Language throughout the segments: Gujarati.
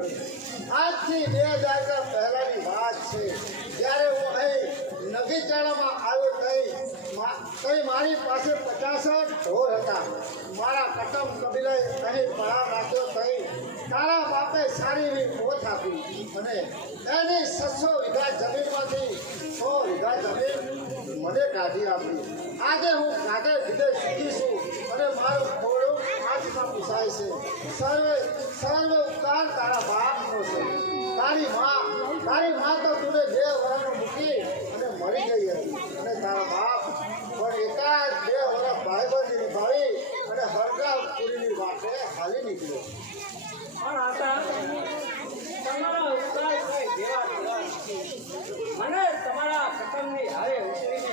આજથી 2000 પહેલાની વાત છે, જ્યારે હું અહીં નગીચાણામાં આવ્યો તઈ મારી પાસે 50 ઢોર હતા. મારા કટમ કબીલાએ અહીં પડાવ રાખ્યો તઈ તારા બાપે સારી એવી પોથ આપી અને એની 600 વીઘા જમીનમાંથી 100 વીઘા જમીન મને કાઢી આપી. આજે હું કાઢે વિદેશ સુખી છું અને મારું ખોળું આજમાં પૂછાય છે. સર્વ ઉપકાર તારા બાપનો છે. તારી માં તો તુને 2 વર્ષનો મૂકી અને મરી ગઈ હતી અને તારા બાપ પણ એકાદ 2 વર્ષ ભાઈબંધી નિભાવી અને હરગા પૂરીની વાટે હાલી નીકળ્યો. પણ આતા તમારા ઉપકાર કઈ દેવા મને તમારા કટમની હારે ઉછરીને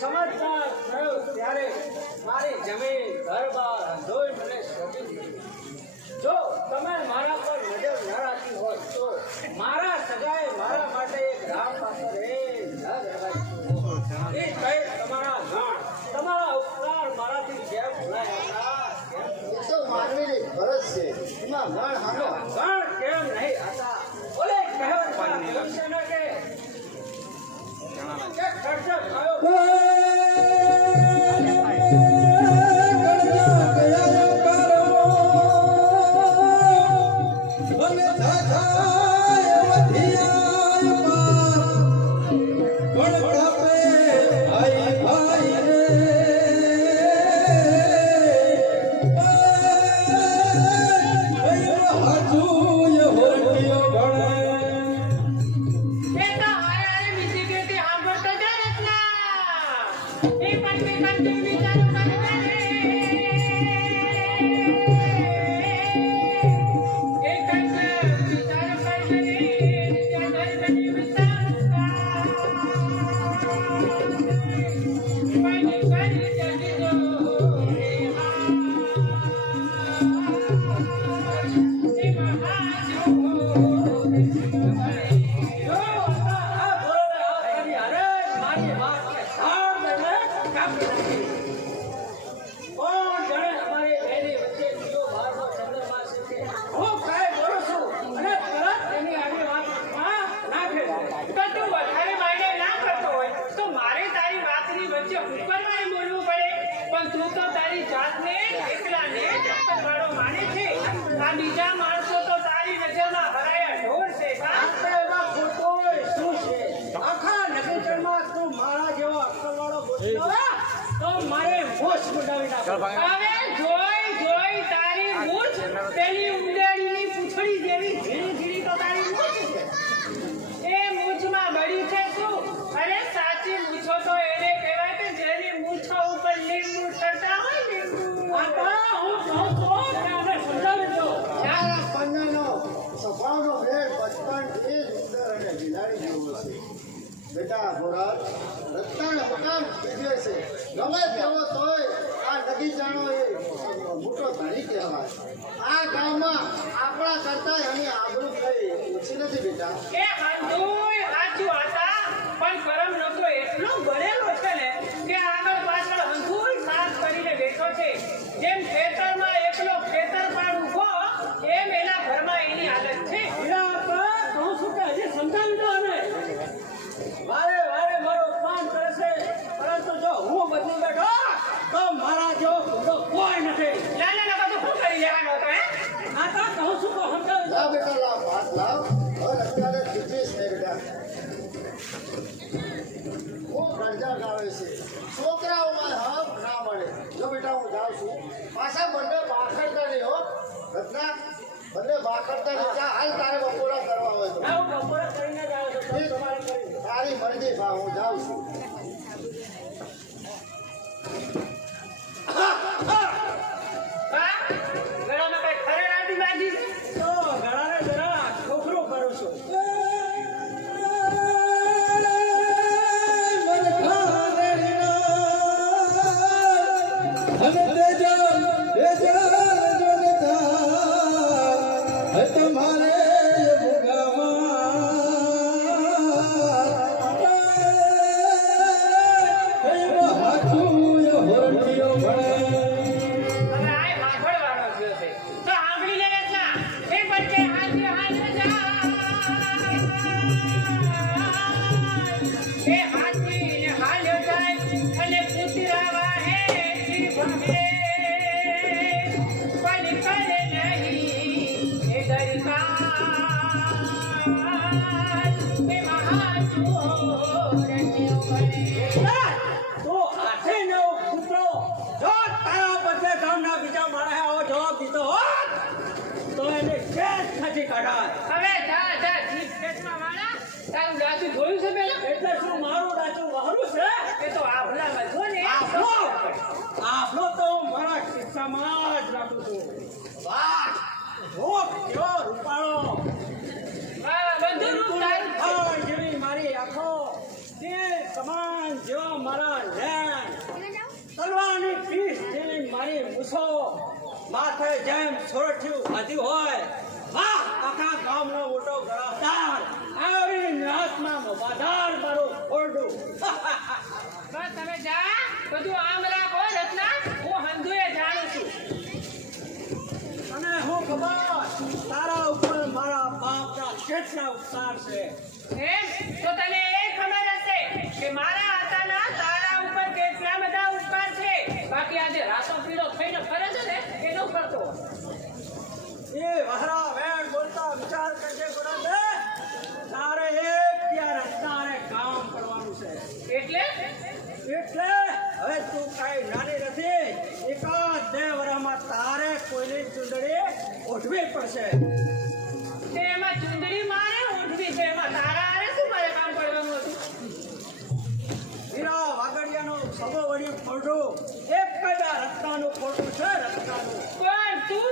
સમજદાર થયો ત્યારે મારી જમીન ઘર-બાર ધોઈ મને સોંપી દીધી. જો તમે મારા પર નજર ન રાખી હોય તો મારા સગાએ મારા માટે એક રામ પાસે એ કઈ તમારા ઉપકાર મારાથી જેમ ભૂલાયા હતા એ તો માનવીની ફરજ છે, એમાં ગણ હાનો ગણ કેમ નહીં હતા? બોલે કહેવત છે ને કે ખર્ચો થયો બીજા માણસો તો તારી નજરમાં ભરાયા ઢોર છે. આખા નગરજનમાં તું મારા જેવો અક્કલવાળો બોલ્યો તો મારે હોશ ગુડાવી નાખો. હવે જોઈ તારી મૂછ પેલી ઉંદેડીની પૂંછડી જેવી ધીરી તો તારી મૂછ છે. એ મૂછમાં બળી છે શું? અરે સાચી મૂછો તો એને કહેવાય કે જેની મૂછો ઉપર લીંબુ ઠરતા હોય લીંબુ. હું કહું તો તેને સમજાવી દો. સ્વભાવનો ભેદ બચપણથી જ ઉંદર અને બિલાડી જેવો છે. બેટા ભોળા રત્તાણ મકાન પીધે છે, ગમે તેવો તોય આ નગીચાણો એ મોટો ધણી કહેવાય. આ ગામમાં આપણા કરતા એની આબરૂ કઈ ઓછી નથી બેટા. એ હાંધુય હાચું હતા પણ કરમનો તો એટલો ભરેલો છે ને કે આગળ પાછળ હંધુય સાથ કરીને બેઠો છે. જેમ ખેતરમાં એકલો ખેતર પાડ ઉભો એમ એના ઘરમાં એની હાલત છે. કહું છું કે હજી સમજાવી દો અમે વારે મારો અપમાન કરે છે, પરંતુ જો હું બદલી બેઠો તો મારા જેવો ભૂંડો કોઈ નથી. ના બધું શું કરી લેવાનો હતો? હા તો કહું છું તો સમજાવી દો. લાવ બેટા લાવ ભાત લાવ. હવે અત્યારે ખીચીશ ને બેટા. હું ગરજા ગાવે છે, છોકરાઓમાં હક ના મળે. જો બેટા હું જાઉં છું, પાછા બંને બાખડતા નહીં હો રત્ના, બંને બાખડતા નહીં. હાલ તારે બપોરા કરવા હોય તો હું બપોરે કરીને જ આવ્યો છું. તમારે કરી તારી મરજી ભા, હું જાઉં છું. ગળામાં કઈ ખરેડાથી લાગી તો ગળાને જરા ખોખરું કરું છું. તમારે ખેતરથી કઢાય. હવે જા જા જીભ ખેંચવા વાળા તારું ડાચું જોયું છે પેલા એટલે શું મારું ડાચું વહરું છે? એ તો આભલામાં જો ને આપણો તો મારા ખિસ્સામાં જ રાખું છું. વાહ! રૂપ કેવો રૂપાળો! બધું રૂપ તારું ફળ જેવી મારી આંખો, તીર કમાન જેવા મારા નયન, તલવારની પીઠ જેવી મારી મૂછો, માથે જેમ સોરઠિયું બાંધ્યું હોય. વાહ! આખા ગામનો મોટો ગળાદાર, આવી નાથમાં મોભાદાર મારું ઓરડું. બસ તમે જા બધું આમ રાખો રત્ના હું હંધુએ જાણું છું અને હું ખબર તારા ઉપર મારા બાપના કેટલા ઉપકાર છે. એમ તો તને એ ખબર હશે કે મારા આતાના તારા ઉપર કેટલા બધા ઉપકાર છે બાકી આજે રાતો પીળો થઈને ફરે છે ને એ ન ફરતો એ વહરા વેણ બોલતા વિચાર કરજે ગુણાબે, તારે એક ત્યાં રસ્તાને કામ કરવાનું છે. એટલે હવે તું કઈ નાની નથી. એકાદ 2 વર્ષમાં તારે કોઈની ચૂંદડી ઓઢવી પડશે. તે એમાં ચુંદડી મારે ઓઢવી છે એમાં તારા આરે શું મારે કામ કરવાનું હતું હીરા વાગડિયાનું સબો વળી ફોડું એક જ આ રત્નાનું ફોડું છે. રત્નાનું પણ તું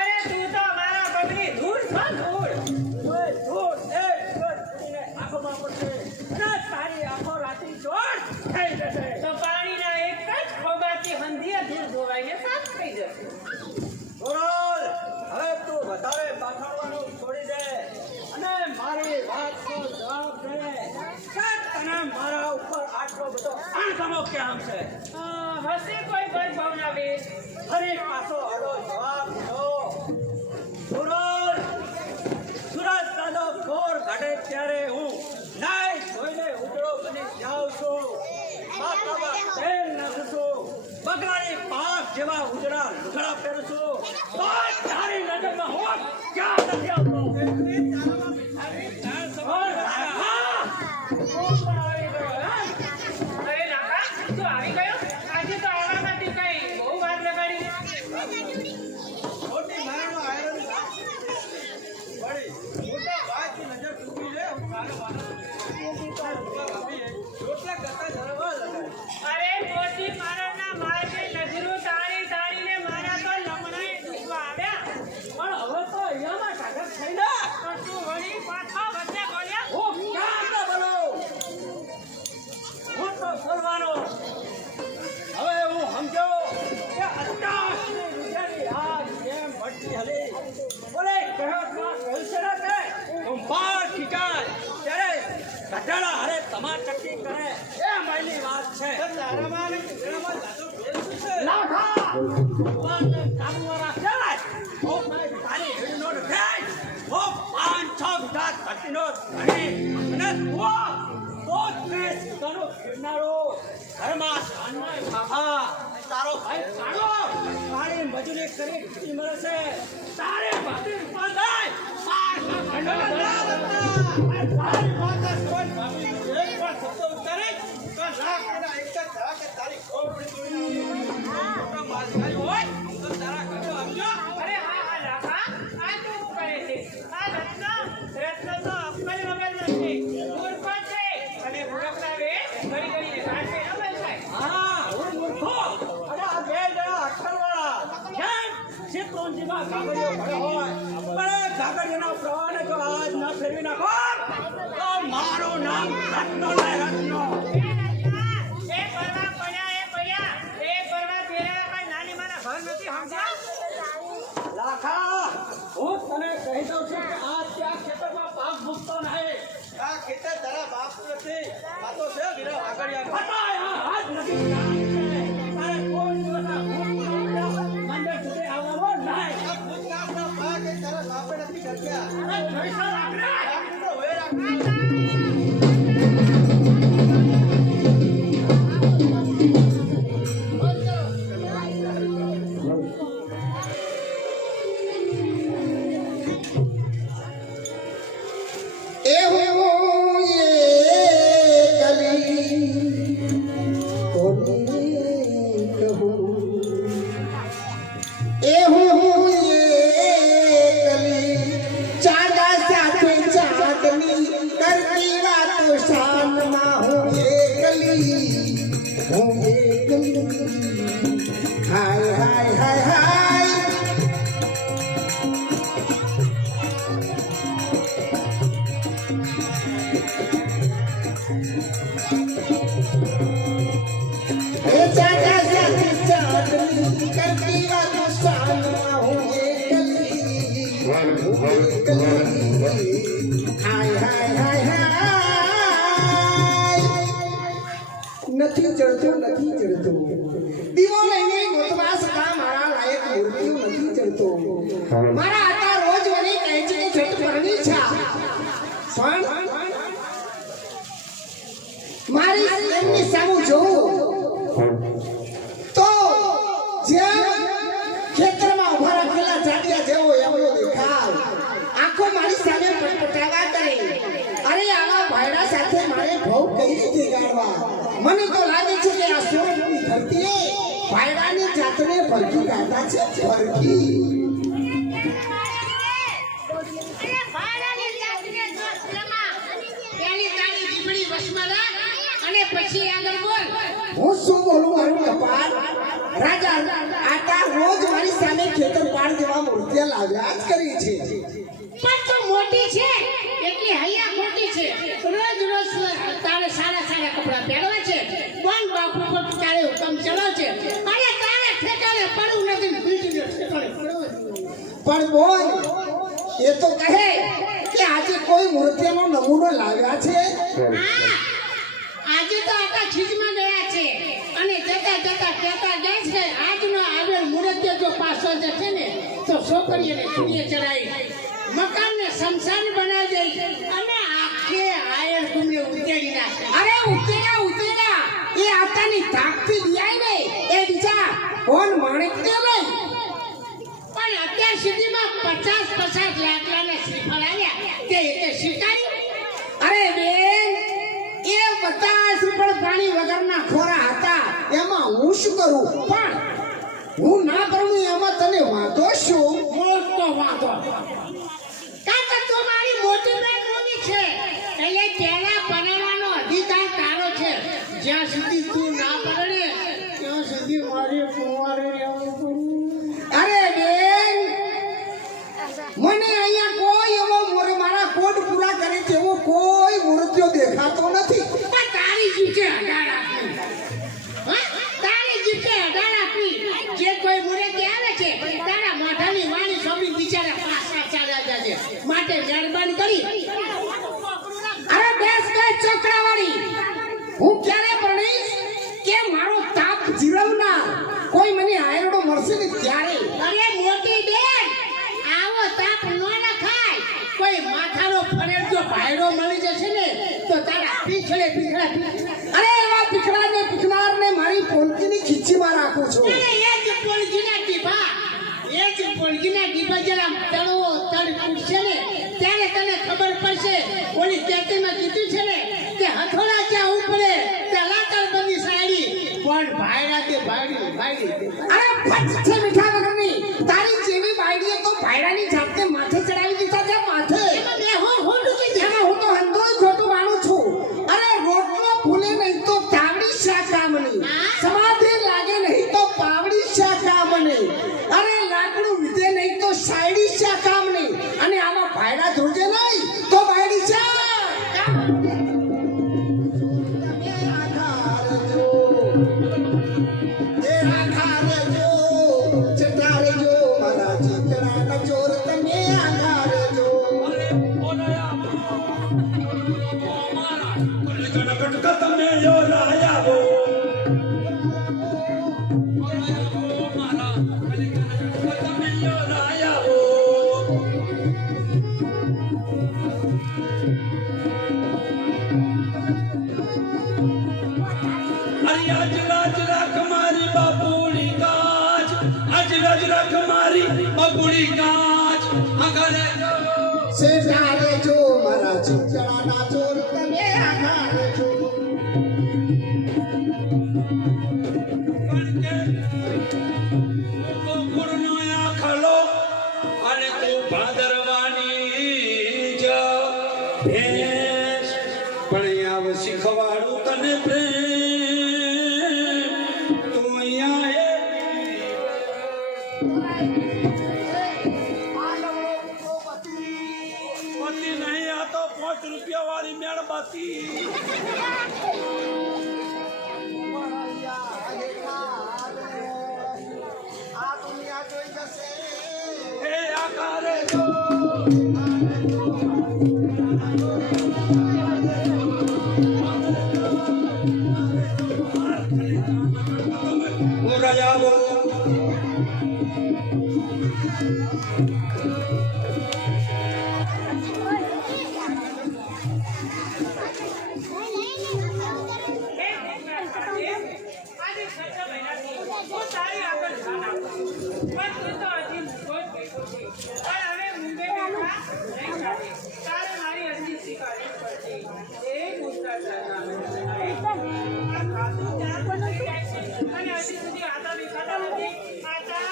અરે તું તો મારા પગની ધૂળ છો ધૂળ ઓય ધૂળ એક છોડીને આંખોમાં પડશે અને તારી આંખો રાતી ચોર થઈ જશે. તો પાણીના એક જ ખોબાથી હંધીએ ધૂળ ધોવાઈને સાફ થઈ જશે બોલ, હવે તું વધારે બાથાડવાનું છોડી દે અને મારી વાતનો જવાબ દે કે તને મારા ઉપર આટલો બધો અણગમો કેમ છે? હશે કોઈ કોઈ ભાવના વીર ફરી પાછો આડો જવાબ દો. બોલ, સુરત દાદો ઘોર ઘડે ત્યારે હું નાઈ ધોઈને ઉજળો બની જાઉં છું. માથામાં તેલ નાખું છું, બગડાની પાંખ જેવા ઉજળા લુગડા પહેરું છું. તો તારી નજરમાં હું ક્યાં નથી આવતો? બોલ, હા! કોણ બનાવી ગયો, હે? અરે લાખા તું આવી ગયો આજે તો આવવામાંથી કઈ બહુ વાર લગાડી મોટી મારાનો આયરન વળી મોટા ભાઈથી નજર ચૂકી લે. હું કાલે રોટલા કરતા જરવા લગાડી. અરે મોટી મારાના માથે નજરો તાળી તાળીને મારા તો લમણાએ દુખવા આવ્યા પણ હવે તો અહીંયામાં કાગળ થઈ ને. તો તું વળી પાછા વચ્ચે બોલ્યા હું ક્યાં ન બોલું? હું તો બોલવાનો. હવે હું સમજ્યો કે અત્યારની રૂપિયાની આગ જેમ ભટકી હલી. બોલે કહેવતમાં કહ્યું છે ને કે કુંભાર ખીચાય ત્યારે ગધેડા હારે તમાચક્કી કરે, એ માયની વાત છે. લાખા! ભગવાનને કાબુમાં રાખે. હું તારી હેડીનો નથી. હું 5-6 વીઘા ધરતીનો ધણી અને તું 30 વીઘાનો ફેરનારો. ઘરમાં સાંજના ખાખા તારો ભાઈ કાઢો કાળી મજૂરી કરી ખેતી મળે છે. તારે ભાતી રૂપા થાય તારી માતા કોઈ ભાભી એક પણ શબ્દ ઉતારે તો રાખ એના એક જ ધડાકે તારી ખોપડી તોડી મોટા માલધારી હોય તો તારા ઘરે આવજો. અરે હા હા લાખા આ તો શું કરે છે આ રત્ન તો અક્કલ વગર નથી મૂર્ખ છે અને મૂર્ખના વે ઘડી ઘડીને કાઢે ન થાય હા, હું મૂર્ખો અને આ 2 જણા અક્ષરવાળા કેમ શેત્રુંજીમાં ગાગડીઓ ભળે હોય પણ એ ગાગડીઓના પ્રવાહને જો આજ ન ફેરવી નાખો તો મારું નામ રત્નો ને રત્નો. એ પરવા પડ્યા એ પરવા તેરા કઈ નાની માના ઘર નથી સમજ્યા લાખા, હું તને કહી દઉં છું કે આ ત્યાં ખેતરમાં પાક મૂકતો નહીં. આ ખેતર તારા બાપનું નથી આ તો છે વીરા વાગડિયાનું. બતાય આ હાથ નથી જાણે છે. તારે કોઈ દિવસ આ મંદિર સુધી આવવાનો નહીં. આ ભૂતકાળના ભાગ એ તારા બાપે નથી કર્યા. અરે પૈસા રાખને. આપણે તો હોય રાખવું. એ હું એ કલી એકલી હાય હાય હાય હાય નથી ચડતું દીવો લઈને ગોતવા સકા મારા લાયક મૂર્તિઓ નથી ચડતો મારા આતા રોજ વળી કહે છે કે છઠ પરણી છે પણ મારી એમની સામુ જોઉં તો જેમ ખેતરમાં ઉભા રાખેલા જાડિયા જેવો એમનો દેખાવ આંખો મારી સામે પટપટાવા કરે અરે આવા ભાઈડા સાથે મારે ભાવ કઈ રીતે ગાળવા મને તો લાગે છે કે આ સોરઠની ધરતીએ ભાઈડાની જાતને ભરખી કાઢા છે ભરખી પછી આગળ બોલ હું શું બોલું મારું કપાળ રાજા આટા રોજ મારી સામે ખેતર પાડ જેવા મૂર્તિઓ લાવ્યા જ કરી છે પણ તો મોટી છે એટલી હૈયા ખોટી છે રોજ તારે સારા કપડા પહેરવા છે કોણ બાપુ પર તારે હુકમ ચલાવ છે અને તારે ઠેકાણે પડવું નથી બીજું ઠેકાણે પડવું પણ બોલ એ તો કહે કે આજે કોઈ મૂર્તિનો નમૂનો લાવ્યા છે આજે તો આટા ખીજમાં ગયા છે અને જતા કહેતા જાય છે આજનો આવેલ મૂર્તિ જો પાછો જશે ને તો છોકરીઓને ચૂડીએ ચડાવી મકાનને શમશાન બનાવી દે અને આખે આયર કુંડે ઉતેડી નાખે અરે ઉતેડા એ આતાની તાકથી દિયાય ને એ બીજા કોણ માણેક દે લઈ પણ અત્યાર સુધીમાં 50 લાકડાના શ્રીફળ આવ્યા તે સ્વીકારી અરે બેન એ બધા શ્રીફળ પાણી વગરના ખોરા હતા એમાં હું શું કરું પણ હું ના કરું એમાં તને વાંધો શું મોટો વાંધો કાકા તો મારી મોટી બેન રૂમી છે એટલે તેના પરણવાનો અધિકાર તારો છે જ્યાં સુધી તું ના પરણે ત્યાં સુધી મારી કુંવારે રહેવું પડ્યું અરે બેન મને અહીંયા કોઈ એવો મારા કોડ પૂરા કરે તેવો કોઈ મૂર્તિઓ દેખાતો નથી પણ તારી જીતે હડાર આપી તારી જીતે હડાર આપી જે કોઈ મૂર્તિ આવે છે તારા મોઢાની વાણી સોબી બિચારા પાછા ચાલ્યા જાય છે માટે મહેરબાની કરી અરે બેસ ગઈ ચોકડાવાળી હું ક્યારે પરણીશ કે મારો તાપ જીરવનાર કોઈ મને આયરડો મળશે ને ત્યારે અરે મોટી બેન આવો તાપ ન રખાય કોઈ માથાનો ફરેર જો ભાયડો મળી જશે ને તો તારા પીછળે અરે એવા પીખનારને મારી પોલકીની ખીચીમાં રાખું છું અરે એ જ પોલજીના ડીબા જરા તડ પૂછશે ને ત્યારે તને ખબર પડશે ઓલી કેટીમાં કીધું છે ને કે હથોડા ક્યાં ઉપડે તે લાકડ બની સાડી પણ ભાયડા કે ભાયડી અરે ફટ છે મીઠા વગરની તારી જેવી બાયડીએ તો ભાયડાની જાતને માથે ચડાવી દીધા છે માથે હું તો હંધોય ખોટું માનું છું અરે રોટલો ફૂલે નહીં તો તાવડી શા કામની સમાધિ લાગે નહીં તો પાવડી શા કામની અરે લાકડું વિધે નહીં તો સાયડી શા કામની અને આવા ભાયડા ધ્રુજે નહીં તો બાયડી શા સેજારે જો મારા ચિકડાના ચોર તમે આઘારે જો અને તું ભાદરવાની જ ભેંસ પણ આવ શીખવાડું તને પ્રેમ તું પતિ નહીં આ તો 5 રૂપિયા વાળી મેળબાતી આ દુનિયા જોઈ જશે એ આકારે જો નહીં ચાલે. તારે મારી અરજી સ્વીકારવી પડશે. એ ભ્રષ્ટાચારના નામે આ ખાતું ક્યાં પણ થઈ જાય છે અને હજી સુધી આતા દેખાતા નથી. આતા!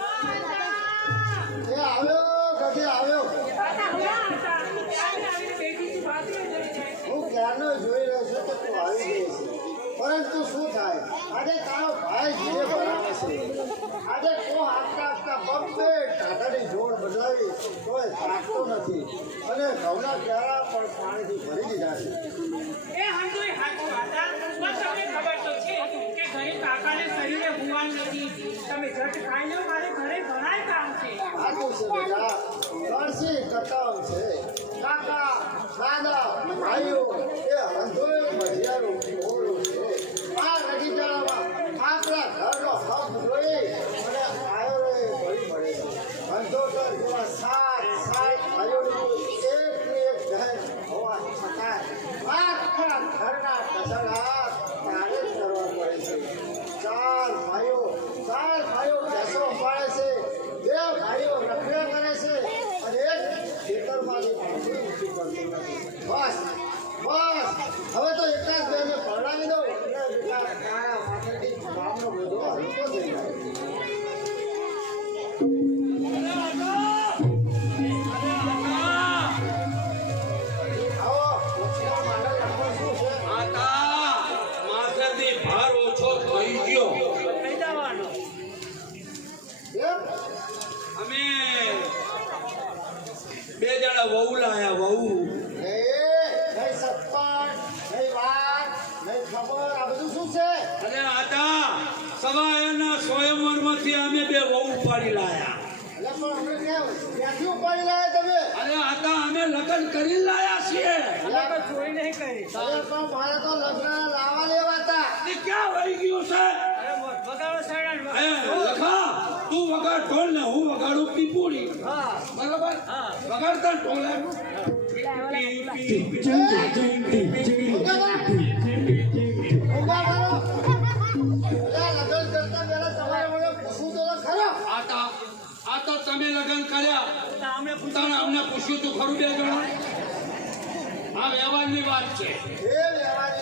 ઓ આતા! એ આવ્યો ગધી આવ્યો. આતા, હમણાં આતા. ક્યારે આવીને બેઠી છું, બાથરૂમે જઈ જાય. હું ક્યારનો જોઈ રહ્યો છું કે તું આવી ગઈ છે. પરંતુ શું થાય, આજે તારો ભાઈ જીવે બનાવે છે. આજે કો હાંકતા હાંકતા બબ્બે ટાટાની જોડ બદલાવી તોય થાકતો નથી અને ઘઉંના ક્યારા પણ પાણીથી ભરી દીધા છે. એ હંધુય હાચું આતા. પણ તમને ખબર તો છે કે ઘરે કાકાને શરીરે ભૂવાનું નથી. તમે ઝટ ખાઈ લો, મારે ઘરે ઘણાય કામ છે. સાચું છે બેટા, કળશી કટાવ છે. કાકા દાદા ભાઈઓ એ હંધોય મઢિયારું ઓળું છે. આ નગીચાળામાં આપણા ઘરનો હક જોઈ અને આયોરે ભરી પડે છે. હંધોતર જેવા સાત ભાઈઓની એકની એક બહેન હોવા છતાં આખા ઘરના કસડા તારે જ કરવા પડે છે. ચાર ભાઈઓ ભેંસો પાળે છે. બે ભાઈઓ રખડ્યા કરે છે અને એક ખેતરમાંથી પાછું ઊંચું કરતું નથી. બસ હવે તો એકાદ બેને પરણાવી દઉં એટલે બેટા કાયા પાછળથી ગામનો બધો હલકો થઈ જાય. આવો ઓછા મારે લખો શું છે? આતા માથેથી ભાર ઓછો થઈ ગયો. એમ? અમે બે જણા વહુ લાયા વહુ. નહીં સત્પણ, નહીં વાત, નહીં ખબર, આ બધું શું છે? અને આતા સવાયના સ્વયંવરમાંથી અમે બે વહુ ઉપાડી લાયા. એટલે પણ અમને ક્યાંથી ઉપાડી લાયા તમે? અને આતા અમે લગ્ન કરી લાયા છીએ. અરે પણ મારે તો લગ્ન લાવવા લેવા હતા. તે ક્યાં વહી ગયું છે? એ લખા, તું વગાડ ઢોલ ને હું વગાડું પીપુડી. બરાબર? વગાડતા ઢોલે. ઊભા કરો. અરે લગ્ન કરતા પહેલા તમારે મને પૂછવું તો ખરો. આ તો તમે લગ્ન કર્યા તાણે અમને પૂછ્યું તું ખરું બે જણા? આ વ્યવહારની વાત છે. એ વ્યવહાર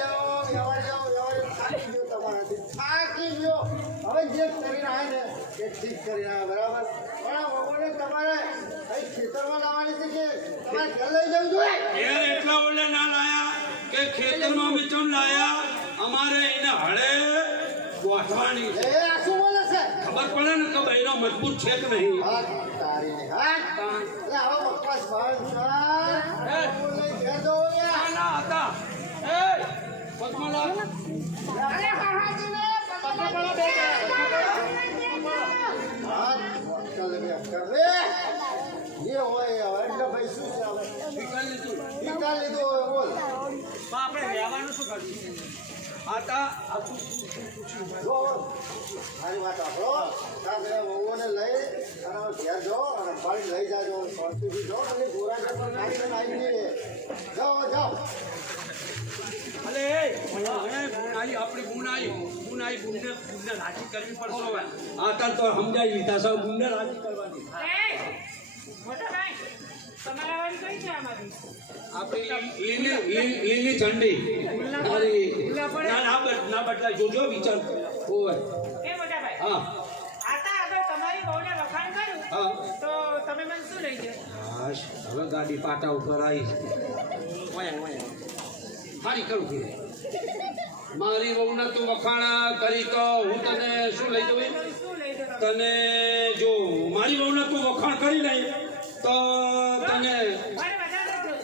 થાકી ગયો તમારાથી. થાકી ગયો. હવે જે કરી રહ્યા ને એ ઠીક કરી રહ્યા બરાબર. પણ આ વગોને તમારે અહીં ખેતરમાં લાવવાની છે કે તમારે ઘર લઈ જવું જોઈએ? ઘેર એટલા ઓલે ના લાયા કે ખેતરમાં મિચમ લાયા. અમારે એને હળે ગોઠવાની છે. એ આ શું બોલે છે? ખબર પડે ને કે બહેનો મજબૂત છે કે નહીં. હાથ તારીને હાથ. એટલે આવા બકવાસ ભાવ સર. લઈ જજો યાર. ના હતા એ પદ્મલાલ અરે હાહાજીને પકડો બે. હાથ ચાલ બે કરે. જે હોય હવે એટલે ભાઈ શું છે હવે? નીકળી લીધું. નીકાળ લીધો હવે બોલ. આપણે રહેવાનું શું કર્યું? આતા જો મારી વાત સાંભળો. તારે વહુઓને લઈ અને ઘેર જાઓ અને પાણી લઈ જાજો. શાંતિથી જાઓ અને ગોરા પર નાખીને આવી જઈએ. જાઓ. અલે આપણી બુનાઈ બુનને રાજી કરવી પડશે હવે. આતા તો સમજાવી લીધા છે, બુનને રાજી કરવાની. મોટા ભાઈ, તમારા વાળી કઈ છે આમાંથી? આપણી લીલી ઝંડી. ના બદલાય જોજો વિચાર હોય. એ મોટા ભાઈ, હા આતા આગળ તમારી બહુને વખાણ કર્યું હા તો તમે મને શું લઈ દો? હાશ, હવે ગાડી પાટા ઉપર આવી સારી કરું છું. મારી વહુને તું વખાણા કરી તો હું તને શું લઈ દઉં? શું લઈ દો? તને જો મારી વહુને તું વખાણ કરી લઈ તો તને મારે વધારે નથી જોતું.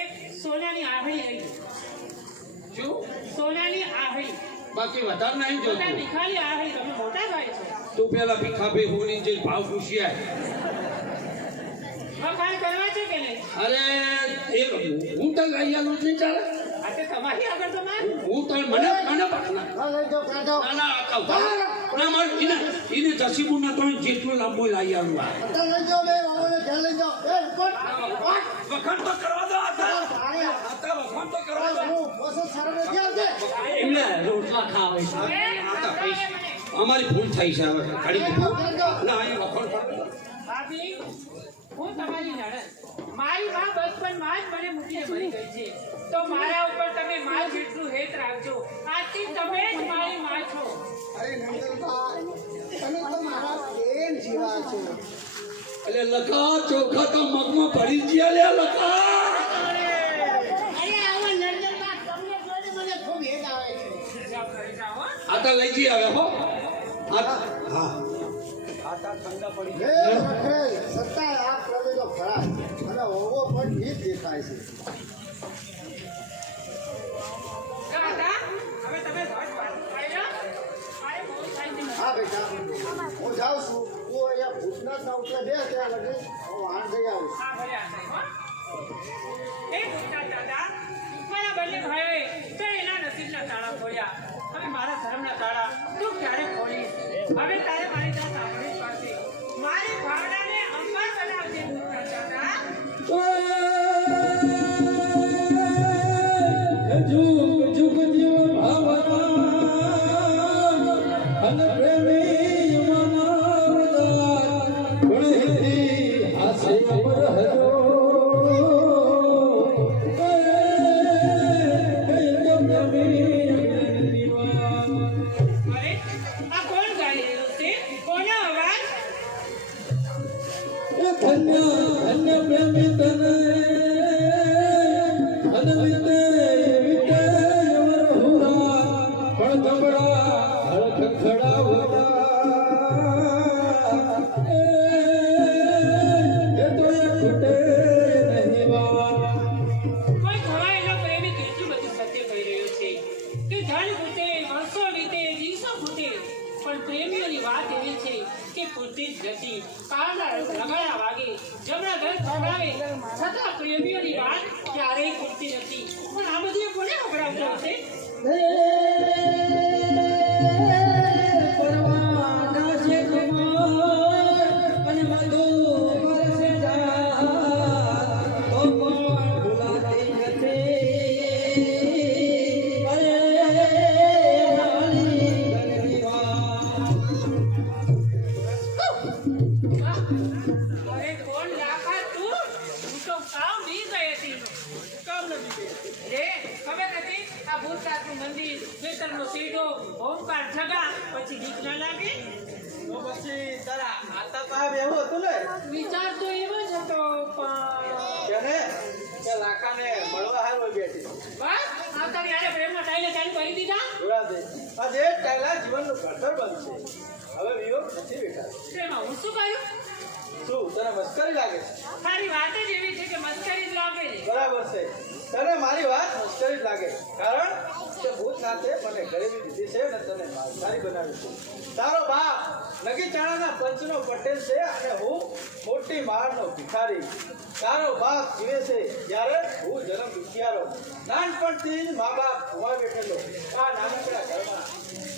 એક સોનાની આહળી લઈ દો. શું સોનાની આહળી. બાકી વધારે નહીં મોટા જોતું. ભીખાની આહળી. તમે મોટા ભાઈ છો. તું પેલા ભીખા ભાઈ હોની જે ભાવ પૂછી આય. વખાણ કરવા છે કે નહીં? અરે એ હું તો લઈ આવું નહીં ચાલે. આ તો તમારી આગળ તો માર. હું તો મને પકના. હા લઈ જાઓ ત્યાં જાઓ. ના મારે એને જસીબુના તો જેટલું લાંબો લઈ આવું. અત્યારે લઈ જાઓ બે વહુઓને ઘેર લઈ જાઓ. એ ઉપર વખાણ તો કરવા દો. તારે વખાણ તો કરવા દો. હું બસો શરમ નથી આવતી. એમને રોટલા ખાવે છે. અમારી ભૂલ થઈ છે હવે ઘડી ના એ વખાણ કરવા દો. ભાભી, હું તમારી નણંદ. મારી માં બચપનમાં જ મને મૂકીને મરી ગઈ છે. તો મારા ઉપર તમે માં જેટલું હેત રાખજો. આજથી તમે જ મારી માં છો. અરે નંદનબા, તમે તો મારા પ્રેમ જેવા છો. એટલે લખા ચોખા તો મગમાં પડી ગયા લે લખા. અરે આવા નંદનબા, તમને જોઈને મને ખૂબ યાદ આવે છે. જાઓ ઘરે જાઓ, હો. આ તો લઈ જઈ આવે હો. હા હે વખેલ, સત્તાય આ પ્રવેલો ફરાય અને હોવો પણ ઠીક દેખાય છે. દાદા, હવે તમે ઘર પાછું ખાઈ લો. મારે મોડું થાય છે. હા બેટા, હું જાઉં છું. તું અહીંયા ભૂતનાથ ના ઉપર બે ત્યાં લગી હું વાણ જઈ આવું છું. હા, ભલે આ સાહેબ, હો. એ ભૂતનાથ દાદા, મારા બંને ભાઈઓએ તો એના નસીબના તાળા ખોલ્યા. હવે મારા ધર્મના તાળા તું ક્યારે ખોલીશ? હવે તારે મારી ત્યાં સાંભળવી જ પડશે. મારી ભાવનાને અંબર બનાવજે ભૂતનાથ દાદા. જુગ જુગ જીવ ભાવના અને પ્રેમી યુવાના વદાર ગુણહિતી હાસ્ય પર હજો અરે, આ કોણ ગાઈ રહ્યું છે? કોનો અવાજ? ધન્ય ધન્ય પ્રેમી તને અનવિતે વિતે યવર હુરા પણ ધબડા હળખ ખડાવતા એ તો એ ખૂટે નહીં વા. કોઈ ખવાયેલો પ્રેમી કેટલું બધું સત્ય કહી રહ્યો છે કે ધન ખૂટે, વર્ષો વીતે, દિવસો ખૂટે, પણ પ્રેમીઓની વાત એવી છે કે ખૂટતી જ નથી. કાળના લગાડા વાગે, જમણા ઘર ખવડાવે, છતાં પ્રેમીઓની વાત ક્યારેય ખૂટતી નથી. પણ આ બધું કોને વગડાવતો હશે? પરવાના છે કમર અને મધુ વરસે જા તો કોણ ભૂલાતી નથી. અરે નાની ગગની અરે કોણ લાખા તું? હું તો કામ બી ગઈ હતી. કામ નથી રે, ખબર નથી આ ભૂતનાથનું મંદિર, ખેતરનો સીધો, ઓમકાર જગા, પછી બીક ના લાગે? તો પછી તારા આતા પાવ એવું હતું ને વિચાર તો એવો જ હતો, પણ કે ને કે લાખાને મળવા હાલ બેઠી બસ આવતા યારે પ્રેમના ટાઈલે ચાલુ કરી દીધા. જોડા દે આ જે ટાઈલા જીવનનું ઘડતર બનશે. હવે વિયોગ નથી બેઠા. તેમાં હું શું કર્યું? શું તને મસ્કરી લાગે છે? તારી વાત જ એવી છે કે મસ્કરી જ લાગે છે. બરાબર છે, તને મારી વાત મસ્કરી જ લાગે, કારણ કે ભૂતનાથે મને ગરીબી દીધી છે અને તને માલધારી બનાવી છે. તારો બાપ નગી ચાણાના પંચનો પટેલ છે અને હું મોટી માળનો ભિખારી. તારો બાપ જીવે છે જ્યારે હું જન્મ દુખિયારો. નાનપણથી જ મા બાપ ખોવા બેઠેલો આ નાનકડા ઘરમાં.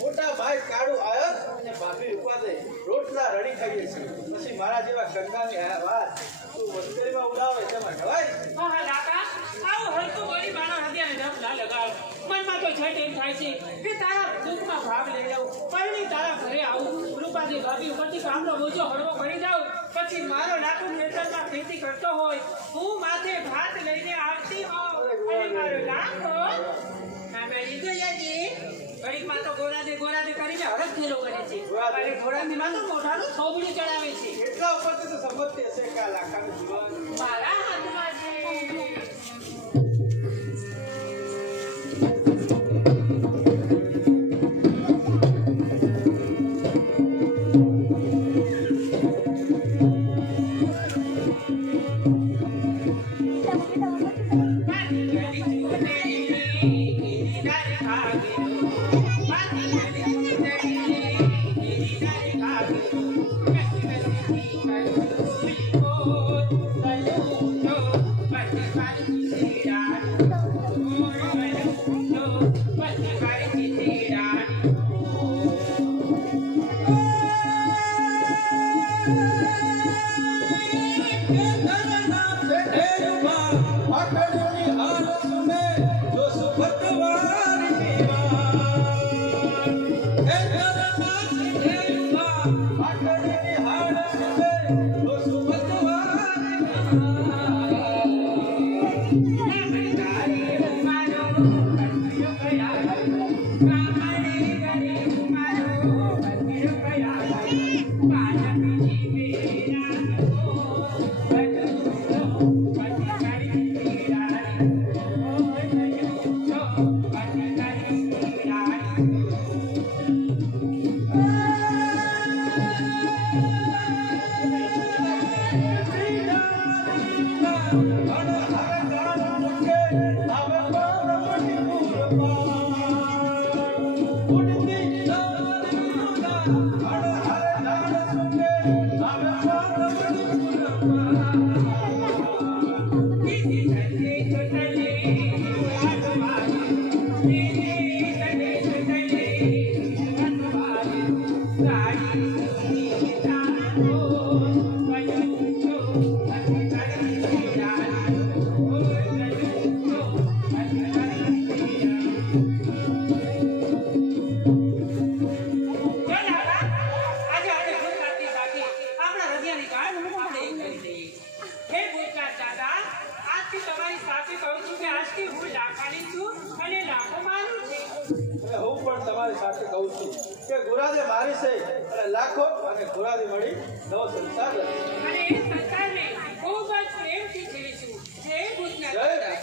મોટા ભાઈ કાળુ આયત અને ભાભી ઉપાદે રોટલા રડી ખાઈએ છીએ. પછી મારા જેવા કંગાની આ વાત તું મસ્કરીમાં ઉડાવે તેમાં નવાય. હા હા લાકા, આવું હલકું બોલી મારા હૃદયને ડપ ના લગાવ. મનમાં તો છેટ એમ થાય છે કે તારા દુઃખમાં ભાગ લઈ લઉં, પરણી તારા ઘરે આવું, રૂપાથી ભાભી ઉપરથી કામનો બોજો હળવો કરી જાઉં. પછી મારો લાખો ખેતરમાં ખેતી કરતો હોય, હું માથે ભાત લઈને આવતી હોઉં અને મારો લાખો નામે લીધો યાજી ઘડીકમાં તો ગોરાદે કરીને હરખ ખેલો કરે છે અને ઘોડાની માં તો મોઢાનું થોબડું ચડાવે છે. એટલા ઉપરથી તો સમજતી હશે કે આ લાખાનું જીવન મારા હાથમાં છે. હાડ સુમે, જો સુપતવાર હું પણ તમારી સાથે કહું છું કે ગુરાદે મારી છે અને લાખો અને ગુરાદે મળી નવો સંસાર રચે. અને એ સંસારને ખૂબ જ પ્રેમથી જીવીશું. જય ભૂતનાથ જય દાદા.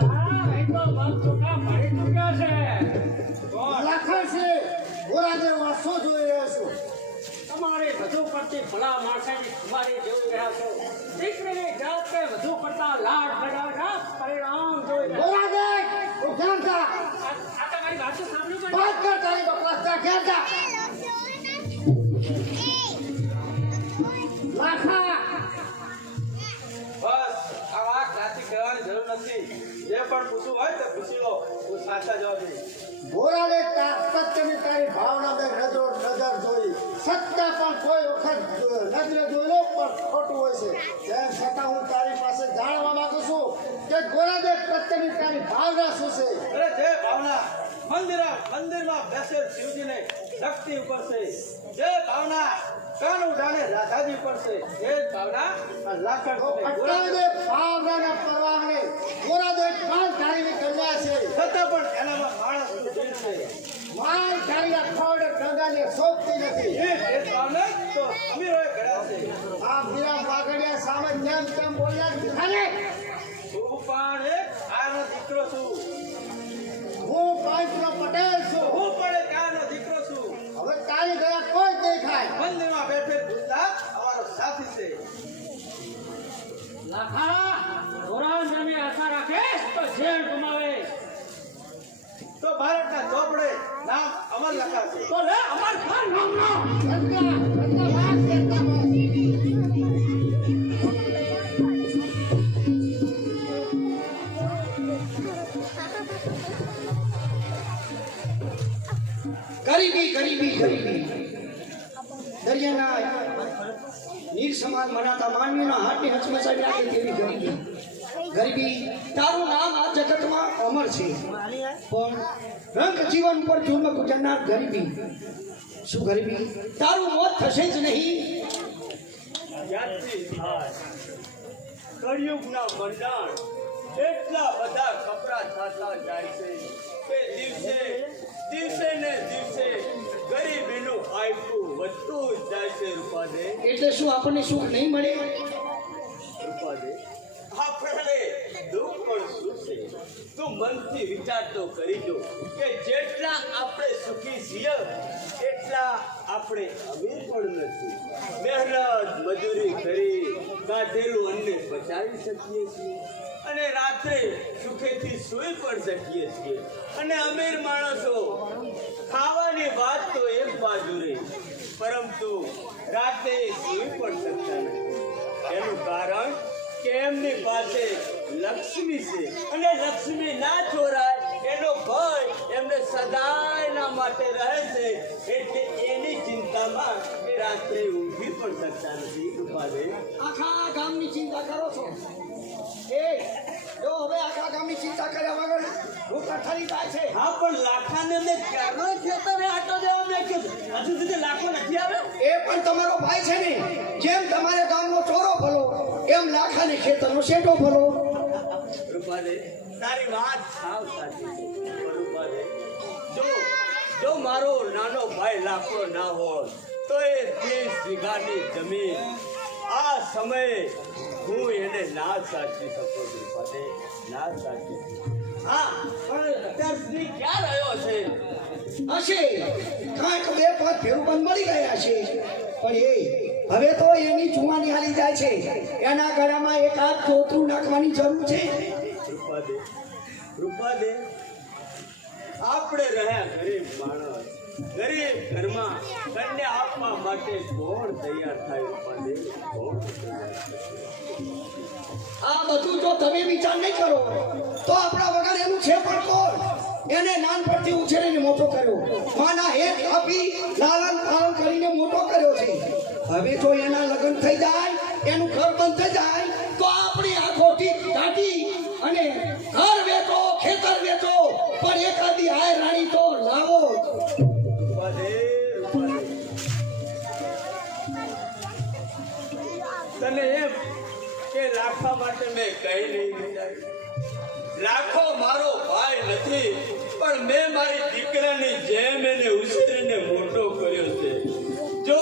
ભૂતનાથ. એ તો બસ ચોખા ભરી ચૂક્યા છે. લાખણ છે ગોરાદેવ આ શું જોઈ રહ્યો છું? તમારે વધુ પડતી ભલા માણસાની ખુમારી જોઈ રહ્યા છો. દીકરીની જાતે વધુ પડતા લાડ લડાવના પરિણામ જોઈ રહ્યા છો. ગોરાદેવ તું ક્યાં જા? આ તમારી વાત તો સાંભળ્યું પણ બાદ કર તારી બકવાસ જા, ક્યાં જા? લાખા બસ આ વાત નાથી કહેવાની જરૂર નથી. જે પણ પૂછવું હોય તે પૂછી લો. હું સાચા જવાબ દઈશ. ગોરાને સત્યની તારી ભાવના બે નજર જોઈ. સત્ય પણ કોઈ વખત નજરે જોઈ લો પણ ખોટું હોય છે. તેમ છતાં હું તારી પાસે જાણવા માંગુ છું કે ગોરાદેવ સત્યની તારી ભાવના શું છે? અરે જે ભાવના મંદિરમાં બેસેલ શિવજીને શક્તિ ઉપર છે, જે ભાવના કાનુડાને રાધાજી ઉપર છે, જે ભાવના આ લાખણ તો છે. અટકાવીને ભાવનાના પ્રવાહને ગોરાદેવ કાન ધારીને કલ્યા છે. છતાં પણ એનામાં માણસનું દિલ છે. માન ધારીના ખોડ ગંગાને શોભતી નથી. એ ભાવના તો અમીરોએ કર્યા છે. આ મીરા વાગડિયા સામે જેમ તેમ બોલ્યા ભિખારી. હું પણ એક આનો દીકરો છું. હું પાંચનો પટેલ છું. હું પણ એક આનો દીકરો છું. હવે તારી ગયા કોઈ જ નહીં ખાય. મંદિરમાં બેઠેલ ભૂતનાથ અમારો સાથી છે. લાખા ધોરણ જમી આશા રાખે તો ઝેર ગુમાવે. તો ભારતના ચોપડે નામ અમર લખાશે. તો લે અમર ખાન નામનો ગંગા વાત કરતા હોય. ગરીબી ગરીબી ગરીબી દરિયાના નીર સમાન મનાતા માનવીના હાથને હચમચાવી નાખે તેવી ગરીબી. ગરીબી તારું નામ આ જગતમાં અમર છે, પણ રંગ જીવન ઉપર જુલ્મ ગુજારનાર ગરીબી. શું ગરીબી તારું મોત થશે જ નહીં? યાદથી થાય કળિયુગના મંડાણ એટલા બધા કપરા થતા જાય છે કે દિવસે ને દિવસે ગરીબીનું આયકું વધતું જ જાય છે. રૂપાદે એટલે શું આપણને સુખ નહીં મળે? રૂપાદે આપણે દુઃખ પણ શું છે તું મનથી વિચાર તો કરી દો કે જેટલા આપણે સુખી છીએ એટલા આપણે અમીર પણ નથી. મહેનત મજૂરી કરી કાઢેલું અન્ન બચાવી શકીએ છીએ અને રાત્રે સુખેથી સૂઈ પણ શકીએ છીએ. અને અમીર માણસો ખાવાની વાત તો એક બાજુ રહી, પરંતુ રાતે સૂઈ પણ શકતા નથી. એનું કારણ કે એમની પાસે લક્ષ્મી છે અને લક્ષ્મી ના ચોરાય એનો ભય એમને સદાયના માટે રહે છે. એટલે એની ચિંતામાં એ રાત્રે ઊંઘી પણ શકતા નથી. રૂપાદે આખા ગામની ચિંતા કરો છો. એ જો હવે આખા ગામની ચિંતા કર્યા વગર ભૂખ ઠરી જાય છે. હા, પણ લાખાને મેં ક્યારનો ખેતરે આટો દેવા નાખ્યો છે. હજુ સુધી લાખો નથી આવ્યો. એ પણ તમારો ભાઈ છે ને. જેમ તમારે ગામનો ચોરો ભલો એમ લાખાને ખેતરનો શેઠો ભલો. રૂપાદે તારી વાત સાવ સાચી છે. પણ રૂપાદે જો મારો નાનો ભાઈ લાખો ના હોત તો એ 30 વીઘાની જમીન આ સમયે હું એને ના સાચવી શકું. રૂપાદે ના સાચવી. હા, પણ અત્યાર સુધી ક્યાં રહ્યો છે? હશે કાંઈક બે પાંચ ફેરું બંધ મળી ગયા છે, પણ એ હવે તો એની જુવાની હાલી જાય છે. એના ગળામાં એક હાથ ધોતરું નાખવાની જરૂર છે. રૂપાદે આપણે રહ્યા ગરીબ માણસ, ગરીબ ઘરમાં કન્યા આપવા માટે કોણ તૈયાર થાય? રૂપાદે કોણ તૈયાર થાય? આ બધું જો તમે વિચાર નહીં કરો તો આપણા વગર એનું છે પણ કોણ? એને નાનપણથી ઉછેરીને મોટો કર્યો, માના હેત આપી લાલન પાલન કરીને મોટો કર્યો છે. હવે જો એના લગ્ન થઈ જાય, એનું ઘર બંધ થઈ જાય તો આપણી આંખો ઢાંટી અને ઘર વેચો, ખેતર વેચો, પણ એકાદી હાય રાણી તો લાવો. રૂપાદે, તને એમ કે લાખા માટે મેં કઈ નહીં વિચાર્યું. લાખો મારો ભાઈ નથી, પણ મેં મારી દીકરાની જેમ એને ઉછેરીને મોટો કર્યો છે. જો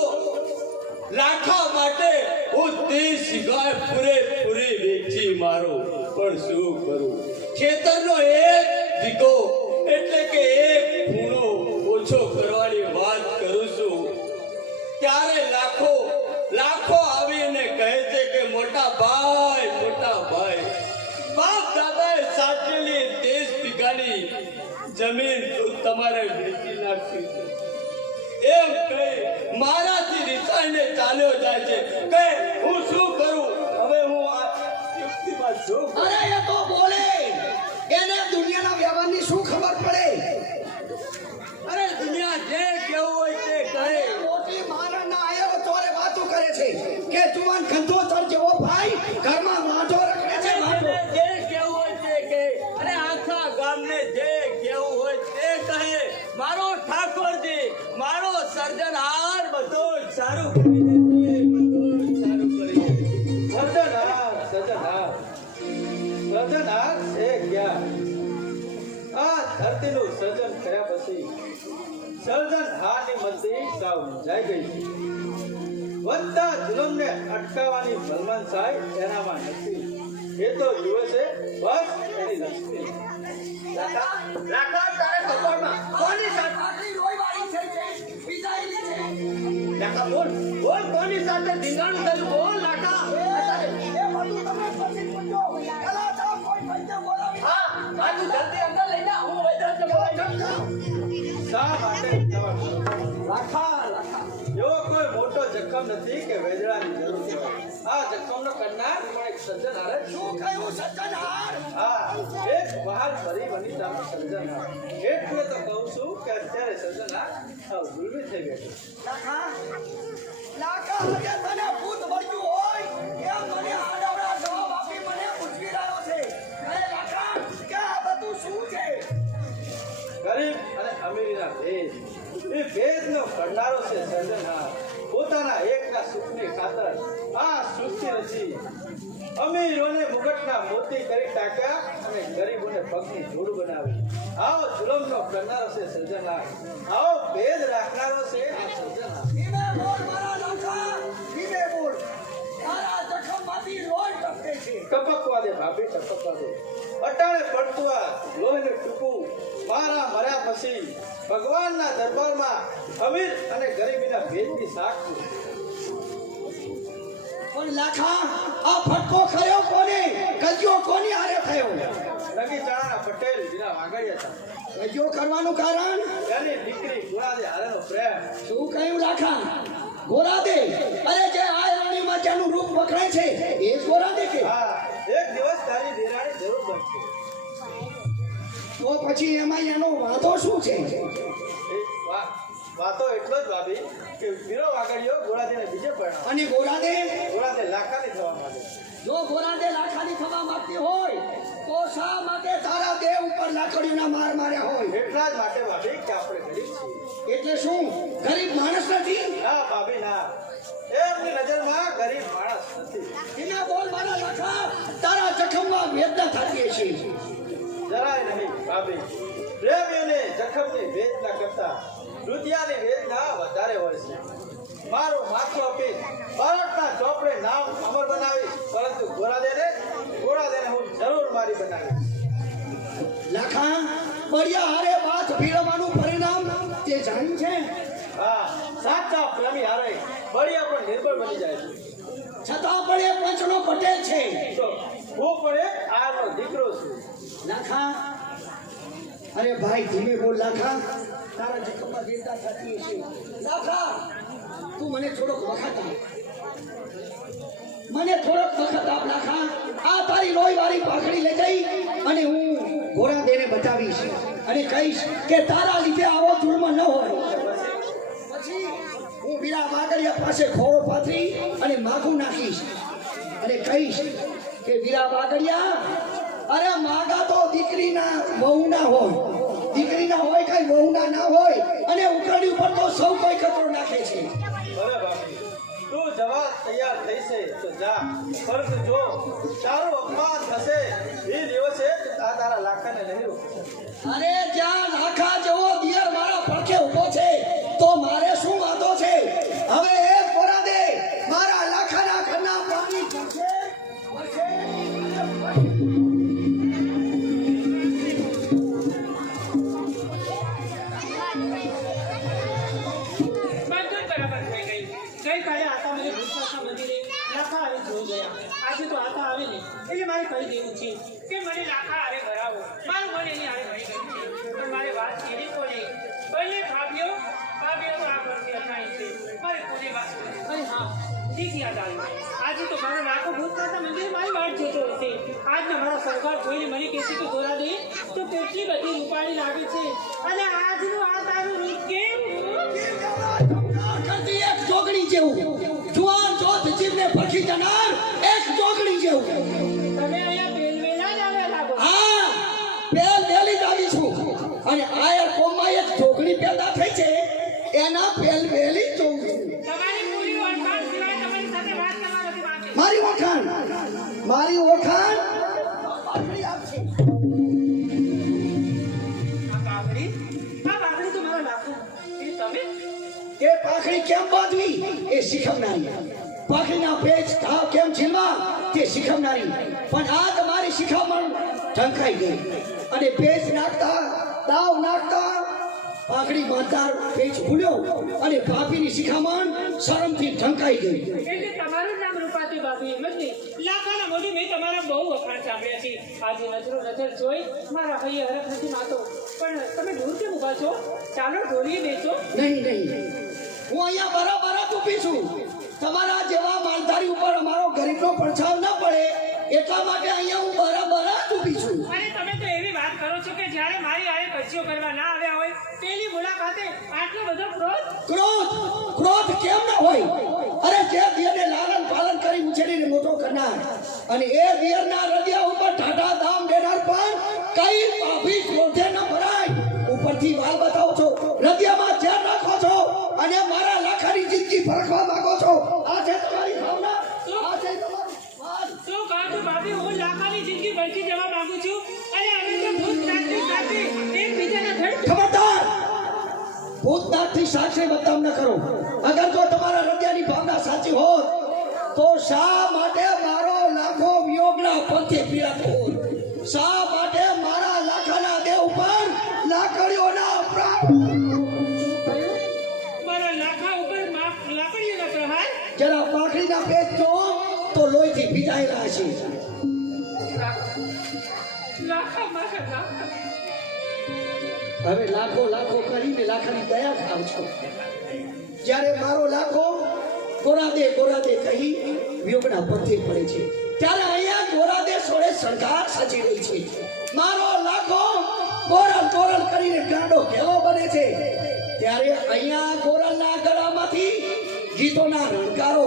લાખા માટે હું 30 ગાય પૂરેપૂરી વેચી મારું, પણ શું કરું? ખેતરનો એક વીઘો એટલે કે એક ખૂણો ઓછો કરવાની વાત કરું છું, ત્યારે લાખો આવીને કહે છે કે મોટા ભાઈ, બાપ દાદાએ સાચવેલી 30 વીઘાની જમીન તો તમારે વેચી નાખી છે. એમ કહી મારાથી રિસાઈને ચાલ્યો જાય છે. કે હું શું કરું? હવે હું આ યુક્તિમાં શું કરું? અરે એ તો બોલે, એને દુનિયાના વ્યવહારની શું ખબર પડે? અરે દુનિયા જે કેવું હોય તે કહે. મોટી મારણના આયરો ચોરે વાતો કરે છે કે જુવાન ખંડોતર જેવો ભાઈ ઘરમાં વાંઢો રખડે છે. વાંઢો. જે કેવું હોય તે કહે, અને આખા ગામને જે કેવું હોય તે કહે. મારો ઠાકોરજી, મારો સર્જનહાર બધું જ સારું કરી દેશે, બધું જ સારું કરી દેશે. સર્જનહાર છે ક્યાં? આ ધરતીનું સર્જન કર્યા પછી સર્જનહારની મતી સાવ મૂંઝાઈ ગઈ છે. વધતા જુલમને અટકાવવાની ભલમન સાહેબ એનામાં નથી. એ તો જુએ છે બસ એની લક્ષ્મી. લાખા તારે કપાળમાં કોની સાથે? આખરી રોઈવાળી થઈ છે, વિદાયની છે. લાખા બોલ કોની સાથે ધીંગાણું થયું? બોલ લાખા. એ બધું તમે પછી પૂછો. પેલા તો કોઈ પૈસે બોલાવી. હા તું જલ્દી અંદર લઈ જા, હું વૈદ્ય શા માટે તમારે લાખા એવો કોઈ મોટો જખમ નથી કે વેદડાની જરૂર હોય. આ જખમનો કરનાર પણ એક સર્જનહાર જ. શું કહ્યું સર્જનહાર? હા, એક બહાર ફરી વનિતાનો સર્જનહાર. એટલે તો કહું છું કે અત્યારે સર્જનહાર સાવ ગુલમી થઈ ગયો. લાખા આજે તને ભૂત વળગ્યું હોય એમ મને આડાવડા જવાબ આપી મને પૂછી રહ્યો છે. અરે લાખા, કે આ બધું શું છે? ગરીબ અને અમીરીના ભેદ, એ ભેદનો કરનારો છે સર્જનહાર. પોતાના એકના સુખની ખાતર આ સૃષ્ટિ રચી. અમીરોને મુગટના મોતી કરી ટાંક્યા અને ગરીબોને પગની જોડ બનાવી. આવો જુલમનો કરનારો છે સર્જનહાર. આવો ભેદ રાખનારો છે આ સર્જનહાર. ધીમે બોલ મારા લાખા, ધીમે બોલ. તારા જખમમાંથી લોહી ટપકે છે. ટપકવા દે ભાભી, ટપકવા દે. અટાણે પડતું આ લોહીનું ટૂંકું મારા મર્યા પછી ભગવાનના દરબારમાં અમીર અને ગરીબીના ભેદની સાક્ષી. પણ લાખા, આ ફટકો ખર્યો કોને? ગજ્યો કોની હારે થયો? નગી ચણાના પટેલ વિના વાગડિયા હતા. ગજ્યો કરવાનું કારણ? એની દીકરી ગુણાદે હારેનો પ્રેમ. શું કહ્યું લાખા? ગોરાદે? અરે જે આ રાણીમાં જેનું રૂપ વખણાય છે એ ગોરાદે કે? હા, એક દિવસ તારી દેરાણી જરૂર બનશે. તો પછી એમાં એનો વાંધો શું છે? વાતો એટલો જ ભાભી કે વીરો વાગડિયો ગોળાદેને બીજે પરણાવ્યો. અને ગોરાદે? ગોળાદે લાખાની થવા માંગે. જો ગોરાદે લાખાની થવા માંગતી હોય તો શા માટે તારા દેહ ઉપર લાકડીઓના માર માર્યા હોય? એટલા જ માટે ભાભી કે આપણે ગરીબ છીએ. એટલે શું ગરીબ માણસ નથી? ના ભાભી ના, એમની નજરમાં ગરીબ માણસ નથી. ધીમે બોલ મારા લાખા, તારા જખમમાં વેદના થતી હશે. જરાય નહીં ભાભી. પ્રેમીઓને જખમની વેદના કરતા રૂપિયાની વેદના વધારે હોય છે. મારું માથું આપી ભારતના ચોપડે નામ અમર બનાવી, પરંતુ ગોળાદેને હું જરૂર મારી બનાવી. લાખા, બળિયા હારે વાત ભીડવાનું પરિણામ તે જાણ્યું છે? હા સાચા પ્રેમી હારે બળિયા પણ નિર્બળ બની જાય છે. છતાં પણ એ પંચનો પટેલ છે. તો હું પણ એક આરનો દીકરો છું. લાખા, અરે ભાઈ ધીમે બોલ લાખા, તારા જખમમાં દેવતા થતી હશે. લાખા, તું મને થોડોક વખત આપ, મને થોડોક વખત આપ લાખા. આ તારી લોહીવાળી પાઘડી લઈ જઈ અને હું ઘોડાદેને બતાવીશ અને કહીશ કે તારા લીધે આવો જુલ્મ ન હોય. પછી હું વીરા વાગડિયા પાસે ખોળો પાથરી અને માગું નાખીશ અને કહીશ કે વીરા વાગડિયા, અરે માગા તો દીકરીના વહુના હોય, દીકરીના હોય કઈ વહુના ના હોય, અને ઉકરડી ઉપર તો સૌ કોઈ કચરો નાખે છે. હવે બાપી તું જવા તૈયાર થઈ છે તો જા. ફર્ક જો તારું અપમાન થશે એ દિવસે આ તારા લાખાને નહીં રોકશે. અરે જ્યાં લાખા જેવો દિયર મારા પડખે ઊભો છે તો મારે શું વાંધો છે? હવે એ પોરા દે મારા લાખાના ઘરના પાણી પડશે. બધું બરાબર થઈ ગઈ. ગઈકાલે આતા મને ભૂતનાથના મંદિરે લાખા આવે જોઈ ગયા. આજે તો આતા આવે ને એટલે મારે કહી દેવું છે કે મને લાખા આવે ભરાવો. મારું મન એની આવે ભરી ગયું છે. પણ મારે વાત કેવી કોને? બંને ભાભીઓ તો આ વર્ષે અજાણી છે. મારે કોને વાત? અરે હા, ઠીક યાદ આવ્યું. આજે તો મારો લાખો ભૂતનાથના મંદિરે મારી વાટ જોતો હશે. આજના મારા સરકાર જોઈને મને કહેશે કે દોરા દે તો કેટલી બધી રૂપાળી લાગે છે. અને આજનું આ તારું રૂપ કેવું? કરતી એક જોગણી જેવું, જુવાન જોત જીભને ભરખી જનાર એક જોગણી જેવું. તમે અહીંયા બેલવેલા જ આવ્યા લાગો. હા, પેલ પેલી જ આવી છું અને આયર કોમમાં એક જોગણી પેદા થઈ છે એના પેલ પેલી જ જોઉં છું. તમારી પૂરી ઓળખાણ સિવાય તમારી સાથે વાત કરવા નથી માંગતી. મારી ઓળખાણ પાઘડી આપશે. આ પાઘડી તો મારા લાખો. એ તમે? એ પાઘડી કેમ બાંધવી એ શીખવનારી, પાઘડીના પેચ ઘાવ કેમ ઝીલવા તે શીખવનારી. પણ આ તમારી શિખામણ ઢંકાઈ ગઈ અને પેચ નાખતા દાવ નાખતા પાઘડી બાંધતા પેચ ભૂલ્યો અને ભાભીની શિખામણ શરમથી ઢંકાઈ ગઈ. એટલે તમારું નામ રૂપાતી ભાભી એમ જ નહીં. લાખાના મોઢે મેં તમારા બહુ વખાણ સાંભળ્યા છે. આજે નજર જોઈ મારા ભાઈએ હરખ નથી માતો. પણ તમે દૂર કેમ ઊભા છો? ચાલો ઢોલીએ બેસો. નહીં, હું અહીંયા બરાબર જ ઊભી છું. તમારા જેવા માલધારી ઉપર અમારો ગરીબનો પડછાવ ન પડે એટલા માટે અહીંયા હું બરાબર જ ઊભી છું. અને તમે તો એવી વાત કરો છો કે જ્યારે મારી આરે કચીઓ કરવા ના આવ્યા હોય પેલી મુલાકાતે આટલો બધો ક્રોધ કેમ ન હોય? અરે જે દિયરને લાલન પાલન કરી ઉછેરીને મોટો કરનાર અને એ દિયરના હૃદય ઉપર ઠાઠા દામ દેનાર પણ કઈ પાપી ક્રોધે ન ભરાય. ઉપરથી વાલ બતાવો છો, હૃદયમાં ઝેર નાખો છો અને મારા લાખાની જિંદગી ફરકવા માંગો છો. આ છે તમારી ભાવના, આ છે તમારું વાલ. શું કહું છું ભાભી? હું લાખાની જિંદગી બચી જવા માંગુ છું અને અમે તો ભૂતનાથની સાથે એકબીજાના ધડ. ખબરદાર, ભૂતનાથથી સાક્ષી બદનામ ન કરો. અગર જો તમારા હૃદયની ભાવના સાચી હોત તો શા માટે મારો લાખો વિયોગના પંથે પીડાતો હોત? શા માટે મારા લાખાના દેહ ઉપર લાકડીઓના પ્રાણ? મારા લાખા ઉપર લાકડીઓના પ્રહાર. જરા પાઘડીના પેચ જો તો લોહીથી ભીજાયેલા હશે. લાખા મારા લાખા. હવે લાખો કરીને લાખાની દયા ખાવ છો. જ્યારે મારો લાખો ગોરાદે કહી વિયોગના પંથે પડે છે ત્યારે અહીંયા ગોરાદે સોળે શણગાર સજી રહી છે. મારો લાખો ગોરલ કરીને ગાંડો કેવો બને છે ત્યારે અહીંયા ગોરલના ગળામાંથી ગીતોના રણકારો.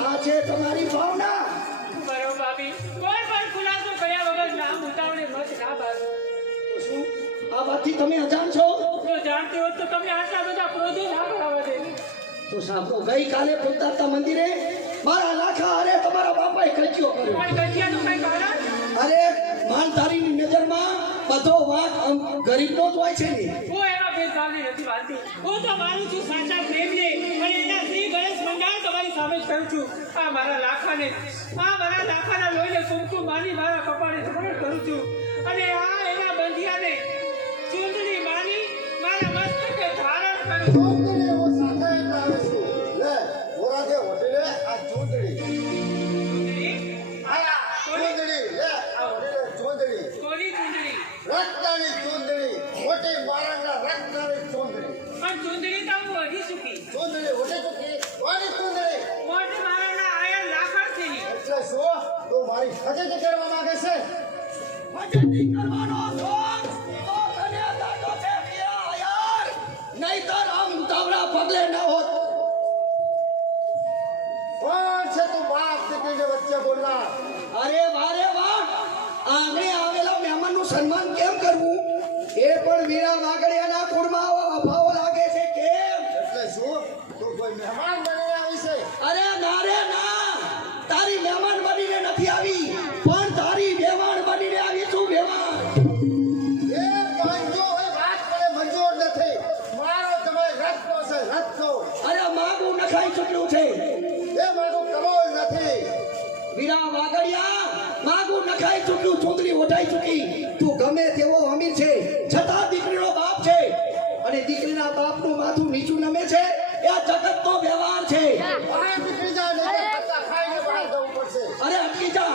આ છે તમારી ભાવના. બરો ભાભી, કોઈ પણ ખુલાસો કર્યા વગર નામ ઉતાવળે મત ના બાળો. તો શું આ વાતથી તમે અજાણ છો? જો જાણતી હોત તો તમે આટલા બધા ક્રોધો ના ભરાવા દે. તો સાંભળો, ગઈકાલે ભૂતનાથના મંદિરે મારા લાખા અરે તમારા બાપાએ કચ્યો કર્યો. પણ કચ્યાનું કઈ કારણ? અરે માનધારીની નજરમાં બધો વાંક ગરીબનો જ હોય છે ને. હું એવા ભેદભાવને નથી માનતી. હું તો માનું છું સાચા પ્રેમને અને એના શ્રી ગણેશ મંડાળ તમારી સામે જ કહું છું. આ મારા લાખાના લોહીને કુમકુમ માની મારા કપાળે સમર્પણ કરું છું અને આ એના બંધિયાને ચૂંટણી માની મારા મસ્તકે ધારણ કર્યું. ચૂંદડી હું સાથે લાવે છું. લે મોરાજે વડીલે આ ચૂંદડી આયા ચૂંદડી લે આ વડીલે ચૂંદડી કોની ચૂંદડી? રત્નાની ચૂંદડી મોટી મારાના રત્નાની ચૂંદડી પણ ચૂંદડી તો હું વધી ચૂકી. ચૂંદડી ઓઢી ચૂકી કોની ચૂંદડી મોટી મારાના આયા લાકડથી. એટલે શું તું મારી ફજેતી કરવા માંગે છે ફજેતી કરવાનો શોખ તો તને દાદો છે વીરા યાર નહીતર આમ ઉતાવળા પગલે ન હોત કોણ છે તું બાપ દીકરીને વચ્ચે બોલનાર અરે વારે વાહ આંગણે આવેલા મહેમાનનું સન્માન કેમ કરવું એ પણ વીરા વાગડિયાના કુળમાં આવો અભાવો લાગે છે કેમ એટલે શું તું કોઈ મહેમાન બનીને આવી છે અરે ના રે ના તારી મહેમાન બનીને નથી આવી પણ તારી વેવાણ બનીને આવી છું વેવાણ એ મંજૂર હોય વાત કરે મંજૂર નથી મારો જમાઈ રત્નો છે રત્નો અરે માગું નખાઈ ચૂક્યું છે એ મારું કમોલ નથી વીરા વાગડિયા માગું નખાઈ ચૂક્યું ચૂંદડી ઓઢાઈ ચૂકી તું ગમે તેવો અમીર છે છતાં દીકરીનો બાપ છે અને દીકરીના બાપનું માથું નીચું નમે છે એ આ જગતનો વ્યવહાર છે બહાર નીકળી જા નહીં તો ધક્કા ખાઈને બહાર જવું પડશે અરે અટકી જા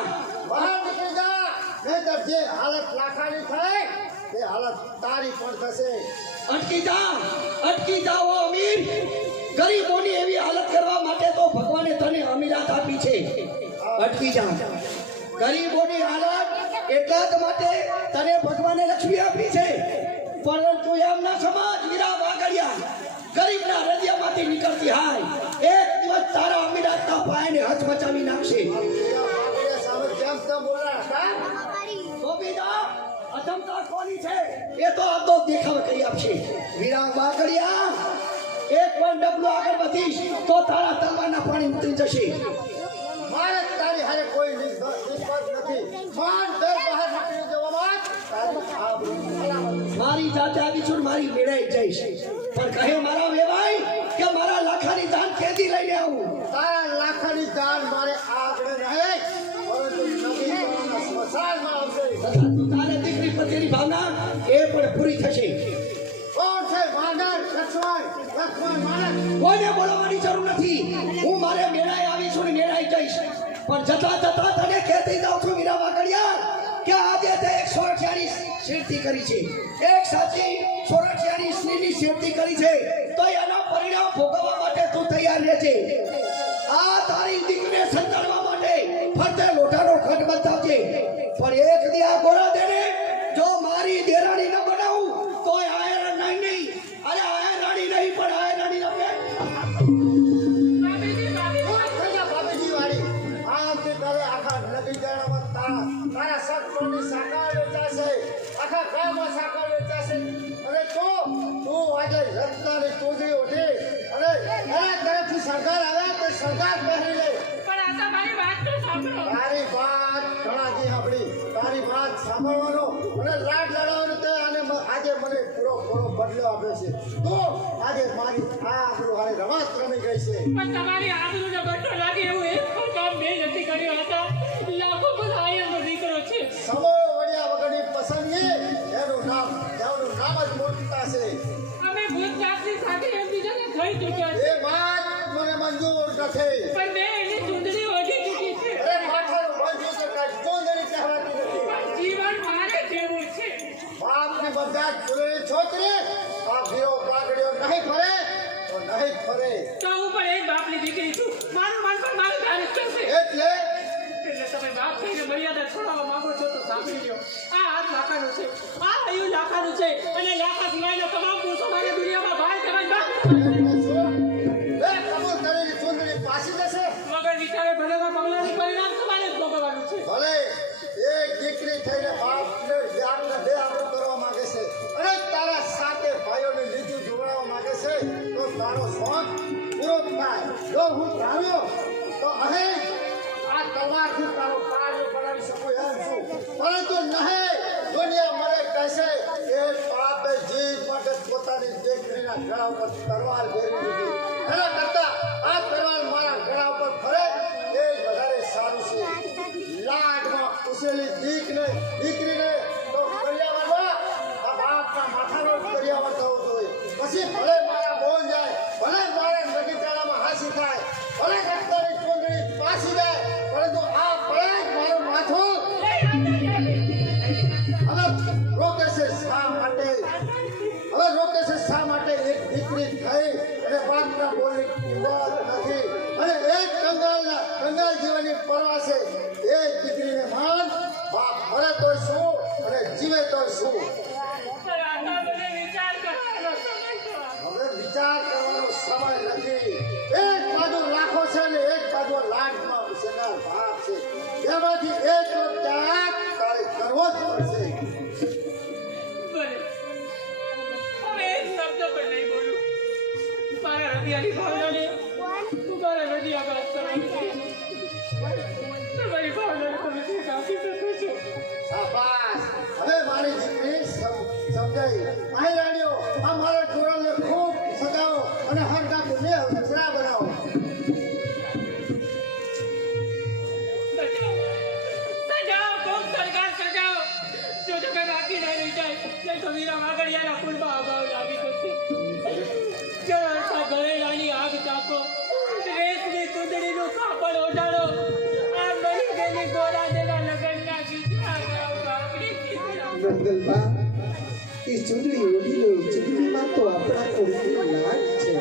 બહાર નીકળી જા નહીંતર જે હાલત લાખાની થાય તે હાલત તારી પણ થશે અટકી જાઓ અમીર ગરીબોની એવી હાલત કરવા માટે તો ભગવાને તને અમીરાત આપી છે અટકી જા ગરીબોની હાલત એટલા જ માટે તને ભગવાને લક્ષ્મી આપી છે પરંતુ એમ ના સમજ વીરા વાગડિયા ગરીબના હૃદયમાંથી નીકળતી હાય એક દિવસ તારા અમીરાતના પાયાને હચમચાવી નાખશે સામે જેમ તેમ બોલના હતા ગોપીદા અધમતા કોની છે એ તો આ તો દેખાવ કરી આપશે વીરા વાગડિયા એક વાર ડબલું આગળ વધીશ તો તારા તલવારના પાણી ઉતરી જશે મારે તારી હારે કોઈ નિસ્બત નથી માન દર બહાર નીકળી જવામાં તારી આબરૂ સલામત મારી જાતે આવી છું ને મારી મેળાઈ જઈશ પણ કહે મારા વેવાઈ કે મારા લાખાની દાન કેદી લઈને આવું તારા લાખાની જાન મારે આગળ રહે પરંતુ નવી જવાના સ્મશાનમાં આવશે તથા તું તારે દીકરી પ્રત્યેની ભાવના એ પણ પૂરી થશે કોણ છે વાનર લક્ષ્મણ માણસ કોઈને બોલાવવાની જરૂર નથી હું મારે મેળાએ આવી છું ને મેળાઈ જઈશ પણ જતા જતા તને કહેતી જાઉં છું વીરા વાગડિયા કે આજે તે એક સોરઠિયાની શેરતી કરી છે એક સાચી સોરઠિયાની સ્ત્રીની શેરતી કરી છે તો એના પરિણામ ભોગવવા માટે તું તૈયાર રહેજે આ તારી દીકરીને સંતાડવા માટે ફરતે લોટાનો ખટ બતાવજે પણ એક દી આ ગોરા દેને જો મારી દેરાણી ન બનાવું તો આયર નહીં અરે આયર રાણી નહીં પણ આયર રાણી ન બાપીજી, બાપીજી. બાપીજી વાળી આમથી તારે આખા નદી જાણામાં તારા સત્રોની સાકાર વેચાશે આખા ગામમાં સાકાર વેચાશે અને તું આજે રત્નાની ચૂંદડી ઉઠી અને એના તરફથી સરકાર આવ્યા તે સરકાર પહેરી લે પણ આ તો મારી વાત તો સાંભળો. તારી વાત ઘણાથી સાંભળી તારી વાત સાંભળવાનો અને લાડ લડાવવાનો તે આજે મને પૂરો બદલો આપ્યો છે તું આજે મારી આ આપણું હારે રમત રમી ગઈ છે પણ તમારી આબરૂને બટ્ટો લાગે એવું એક પણ કામ મેં નથી કર્યું હતા. લાખો બધા આયરનો દીકરો છે. સમો વડિયા વગરની પસંદગી એનું નામ જ મોટતા છે અમે ભૂત જાતની સાથે એકબીજાને થઈ ચૂક્યા છે. એ વાત મને મંજૂર નથી પણ મેં એની ચૂંદડી ઓઢી ચૂકી છે. અરે માથાનું બાંધ્યું છે કાંઈ ચૂંદડી કહેવાતી નથી પણ જીવન મારે જેવું છે. બાપની બધા જ ચૂંદડી છોકરી આ વીરો પાઘડીઓ નહીં ફરે તો નહીં ફરે તો હું પણ એ બાપની દીકરી છું. મારું મન પણ મારું ધારિત છે. એટલે તમે બાપ થઈને મર્યાદા છોડાવવા માંગો છો તો સાંભળી લો. આ હાથ લાખાનું છે, આ હૈયું લાખાનું છે અને લાખા સિવાયના તમામ પુરુષો મારે દુનિયામાં બહાર કહેવાય કબૂલ કરેલી ચૂંદડી પાછી જશે મગર વિચારે ભરેલા પગલાનું પરિણામ તમારે જ ભોગવવાનું છે. ભલે એક દીકરી થઈને બાપને બે આબરૂ કરવા માંગે છે અને તારા સાથે ભાઈઓને લીધું જોડાવા માંગે છે તો તારો શોખ પૂરો થાય જો હું ધાર્યો તો અહીં આ તલવારથી તારો કાર્ય બનાવી શકું એમ છું પરંતુ નહીં દુનિયા મને કહેશે કે પાપે જીવ માટે પોતાની દીકરીના ગળા ઉપર તલવાર ફેરવી દીધી એના કરતા આ તલવાર મારા ગળા ઉપર ફરે એ જ વધારે સારું છે લાડમાં ઉછેલી દીકરીને તો કરિયાવરમાં આ બાપના માથાનો જ કરિયાવર થવો જોઈએ પછી ભલે મારા બોલ જાય, ભલે મારા બગીચામાં હાસી થાય, ભલે રક્તની ચૂંદડી પાછી જાય, પરંતુ આ પડે જ મારું માથું. હવે રોકે છે શા માટે? હવે રોકે છે શા માટે? એક દીકરી થઈ અને બાપના બોલની વાત નથી, અને એક કંગાલ જીવનની પરવા છે. એ દીકરીને માન, બાપ મરે તોય શું અને જીવે તોય શું. હવે વિચાર કરવાનો સમય નથી. એક બાજુ લાખો છે ને એક બાજુ લાખમાં શેનાર ભાગ છે. એમાંથી એકનો ત્યાગ તારે કરવો જ પડશે. હવે એક શબ્દ પણ નહીં બોલું. મારા હૃદયની ભાવનાને તું મારા હૃદય આઘાત કરવાનું છે. તમારી ભાવનાને તમે ઠેક આપી શકો છો. શાબાશ. હવે મારી દીકરી સમજાઈ. મહિલાણીઓ આ મારા જોડાને ખૂબ સજાવો અને હર કાપી બે હસરા બનાવો. સજાઓ, ખૂબ સરકાર સજાઓ. જો જગત આખી ના રહી જાય, નહીં તો વીરા વાગડિયાના ફૂલમાં અભાવ લાગી જશે. જળતા ગળેલાની આગ ચાખો, રેતની ચૂંદડીનું કાપડ ઓઢાડો. આ મરી ગયેલી ગોરાદેના લગ્નના ગીતના ગાઓ આપણી ગીતના. મંગલબા એ ચૂંટણી ઓઢી લો. ચૂંટણીમાં તો આપણા કોઈની લાજ છે.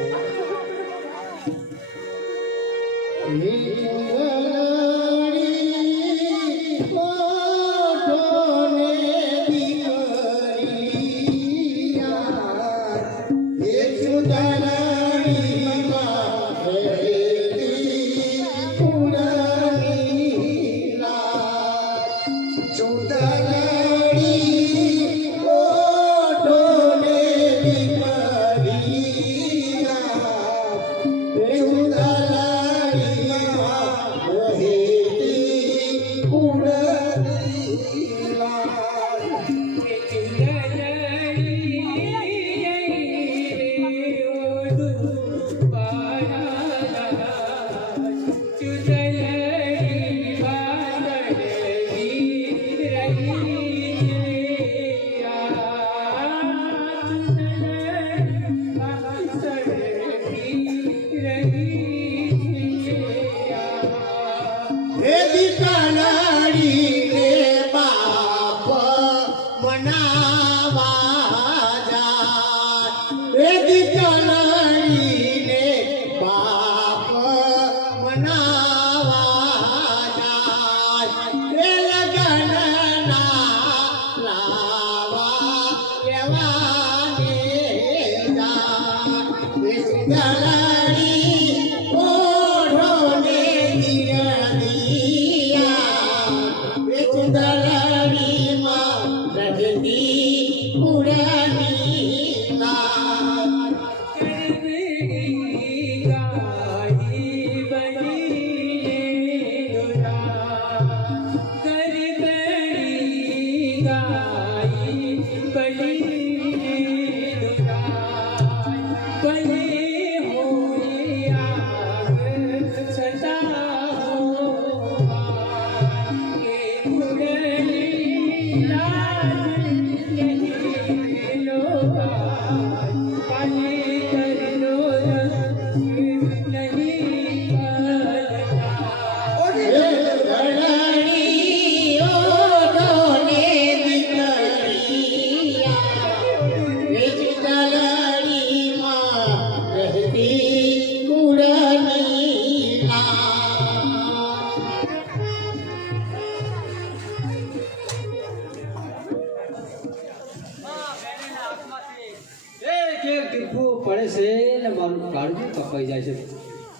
પડે છે ને મારું કાળજું કપાઈ જાય છે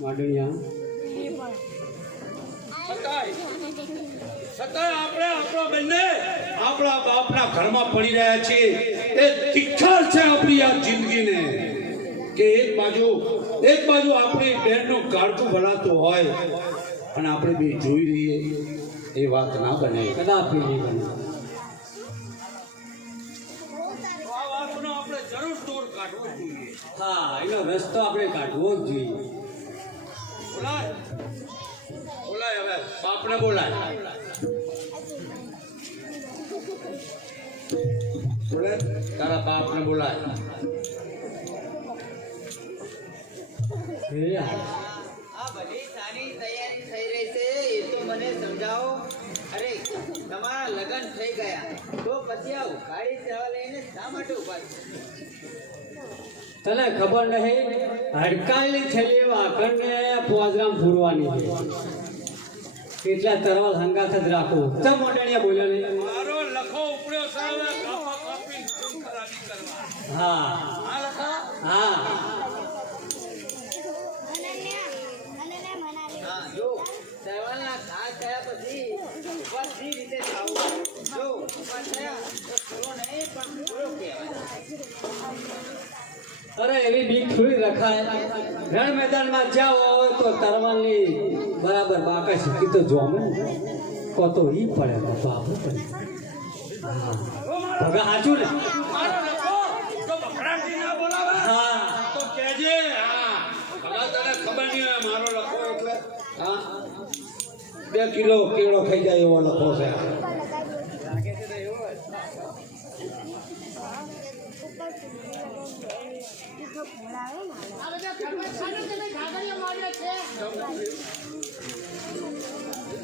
માંડણિયા. છતાંય આપણે આપણો બંને આપણા બાપના ઘરમાં પડી રહ્યા છીએ. એ તિખર છે આપણી આ જિંદગીને કે એક બાજુ આપણી બહેનનું કાળજું ભરાતું હોય અને આપણે બે જોઈ રહીએ. એ વાત ના બને, કદાપી નહીં બને. આપણે જરૂર તોડ કાઢવો જોઈએ. હા, એનો રસ્તો આપણે કાઢવો જ જોઈએ. બોલાય હવે બાપને બોલાય. બોલે તારા બાપને બોલાય. આ બધી સાની તૈયારી થઈ રહી છે એ તો મને સમજાવો. અરે તમારા લગ્ન થઈ ગયા તો પછી આ ઉઘાડી સેવા લઈને શા માટે ઉભા છો? તને ખબર નહીં હડકાયેલી થેલી વાઘણને પોજરામ ફૂરવાની છે એટલા તરવાલ હંગાથ જ રાખો તમ મોડણિયા બોલ્યો નહીં મારો લખો ઉપડ્યો સાવે કાપા કાપી ખરાબી કરવા. હા આ લખા હા હા જો સવાલના ઘા થયા પછી ઉભા સી રીતે થવું? જો ઉભા થયા તો પૂરો નહીં પણ પૂરો કહેવાય. અરે એવી બીક થોડી રખાય રણ મેદાનમાં જાઓ તો તરવાલની બરાબર બાકા શીખી તો જોમે કો તો ઈ પડે બાપુ હા ભગા સાચું ને મારો લખો તો બકરાટી ના બોલાવે હા તો કહેજે. હા ભલા તને ખબર નહીં હોય મારો લખો એટલે હા 2 કિલો કેળો ખાઈ જાય એવો લખો છે. આ બધા ઘરમાં શાનો તમે ઘાઘરિયા માર્યો છે?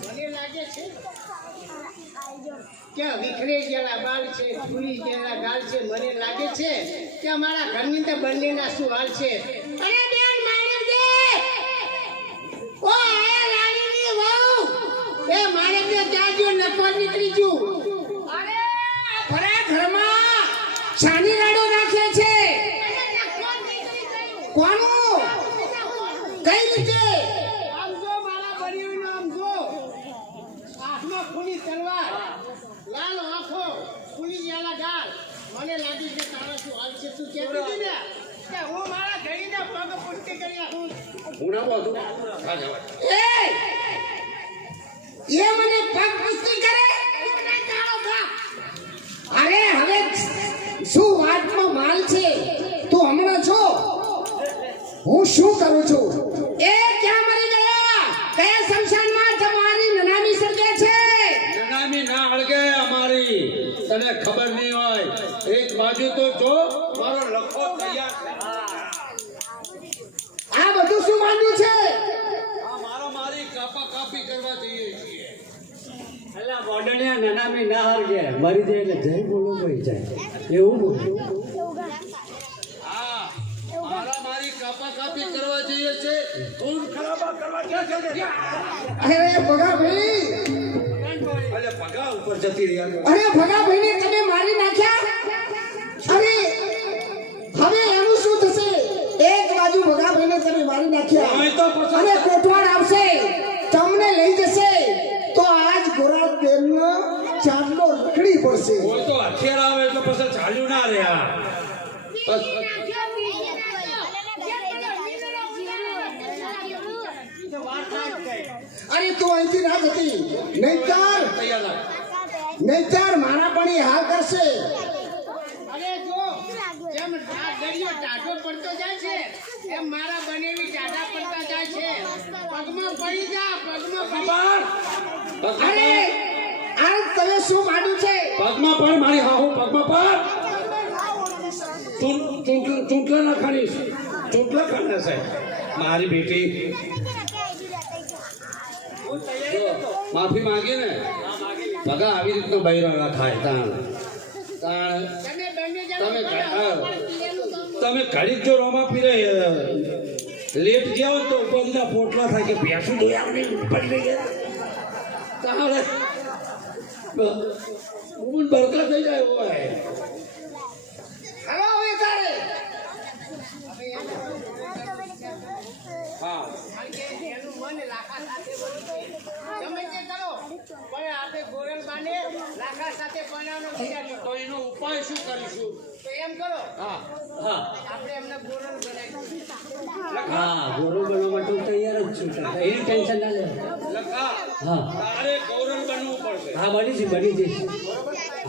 મને લાગે છે કે વિખરી ગયેલા બાલ છે, ફૂલી ગયેલા ગાલ છે. મને લાગે છે કે અમારા ઘરની અંદર બંનેના શું હાલ છે. અરે બેન માણેકદે! ઓ આ રાણીની વહુ! એ માણેકદે ત્યાં જો નફર નીકળી ગયું. અરે આ ભરા ઘરમાં શાની રાડો રાખે છે? કોનું? કઈ રીતે? આમ જો મારા બળીઓનો આમ જો. હાથમાં ફૂલી તલવાર, લાલ આંખો, ફૂલી ગયેલા ગાલ. મને લાગ્યું કે તારા શું હાલ છે? તું કહેતી હતી ને કે હું મારા ઘડીના પગ પુષ્ટિ કરી નાખું. હું ના બોલું હા જવા એ મને પગ પુષ્ટિ કરે? અરે હવે શું વાતમાં માલ છે? તું હમણાં છો હું શું કરું છું? એ ક્યાં મરી ગયા? કયા શમશાનમાં તમારી નનામી સર્જે છે? નનામી ના હળગે અમારી તને ખબર નહીં હોય. એક બાજુ તો જો મારો લખો તૈયાર છે. આ બધું શું માંડ્યું છે? આ મારો મારી કાપા કાપી કરવા જઈએ છીએ. અલા મોડણિયા નનામી ના હરગે મરી જાય એટલે જય બોલો ભાઈ જાય એવું બોલું હા મારા મારી કાપા કાપી કરવા જઈએ છે. ખૂન ખરાબા કરવા ક્યાં છે? અરે ભગાભાઈ, અલે પગા ઉપર જતી રહ્યા. અરે ભગાભાઈને તમે મારી નાખ્યા. અરે હવે એનું શું થશે? એક બાજુ ભગાભાઈને તમે મારી નાખ્યા હવે તો પછી- અને કોઠવાડ આવશે તમને લઈ જશે તો આજ ગોરા બેનનો ચાંદલો રખડી પડશે. કોઈ તો હથિયાર આવે એટલે પછી ચાલ્યું ના રહ્યા. બસ અરે તું અહીંથી ના જતી નહીતર તૈયાર લાગ. મારા પણ એ હાલ કરશે. અરે જો જેમ આ દરિયો ટાઢો પડતો જાય છે એમ મારા બનેવી ટાઢા પડતા જાય છે. પગમાં પડી જા, પગમાં પડી. અરે આ તમે શું માંડ્યું છે? પગમાં પણ મારી હા હું પગમાં પણ ચૂંટલા ના ખાણીશ. ચૂંટલા ખાના છે મારી બેટી. જો, માફી માંગી ને પગા આવી રીતનો બૈરો ખાય તાણ તાણ તમે બંને તમે જણા તમે ઘડીક જો રોમા પીરે લેટ ગયા હોય તો ઉપરના પોટલા થાય કે ભેંસું ધોઈ આવડી પડી ગઈ તાણે બરકા થઈ જાય હોય. હલો હવે તારે હા કારણ કે એનું મન લાખા સાથે બન્યું છે. ગમે તે કરો પણ આપણે ગોરલ બાને લાખા સાથે બનાવવાનો વિચાર કરો. તો એનો ઉપાય શું કરીશું? તો એમ કરો હા હા આપણે એમને ગોરલ બનાવી. હા ગોરો બનવા માટે હું તૈયાર જ છું એની ટેન્શન ના લે લખા હા તારે ગૌરવ બનવું પડશે. હા બની જઈશ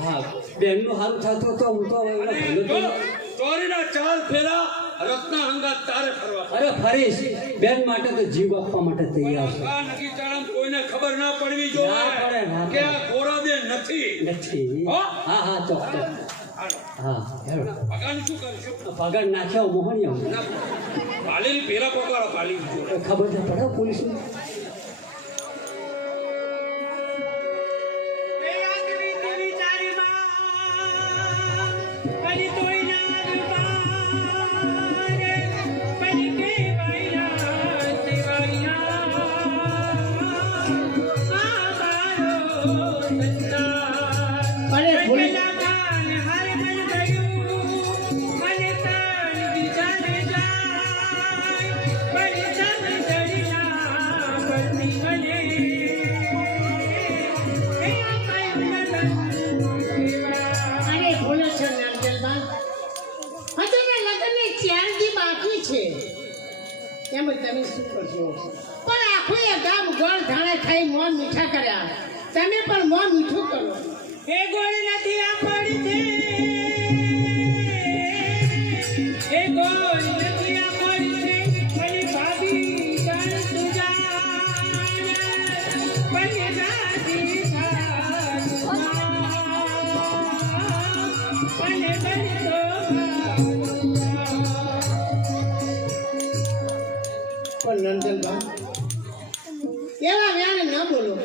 હા બેનનું હાલ થતું તો હું તો હવે એનો ભલો જો તો- ચોરીના 4 ફેરા રત્ના હંગાત તારે ફરવા. અરે ફરીશ બેન માટે તો જીવ આપવા માટે તૈયાર છે આ નગી ચાળામાં કોઈને ખબર ના પડવી ના પડે, જોઈએ ના કે પડે. આ ગોરાદે નથી. નથી હો? હા હા ચોક્કસ હા હેરો પગારનું શું કરશો? પગાર નાખ્યા મોહનિયા ના, પાલેરી પેલા પગાડો પાલી ખબર તો પડે પોલીસને અરે બોલો છો નામજલબા હજુ લગ્નને 4 દી બાકી છે એમ તમે શું કરશો પણ આખું એ ગામ ગોળ ધાણે ખાઈ મોં મીઠા કર્યા તમે પણ મોં મીઠું કરો એ ગોળ નથી આ પડી છે એ ગોળ નથી આ પડી છે મારી ભાભી જાણ સુજા બની રાજી પણ નંદનબા એવા વ્યાને ન બોલો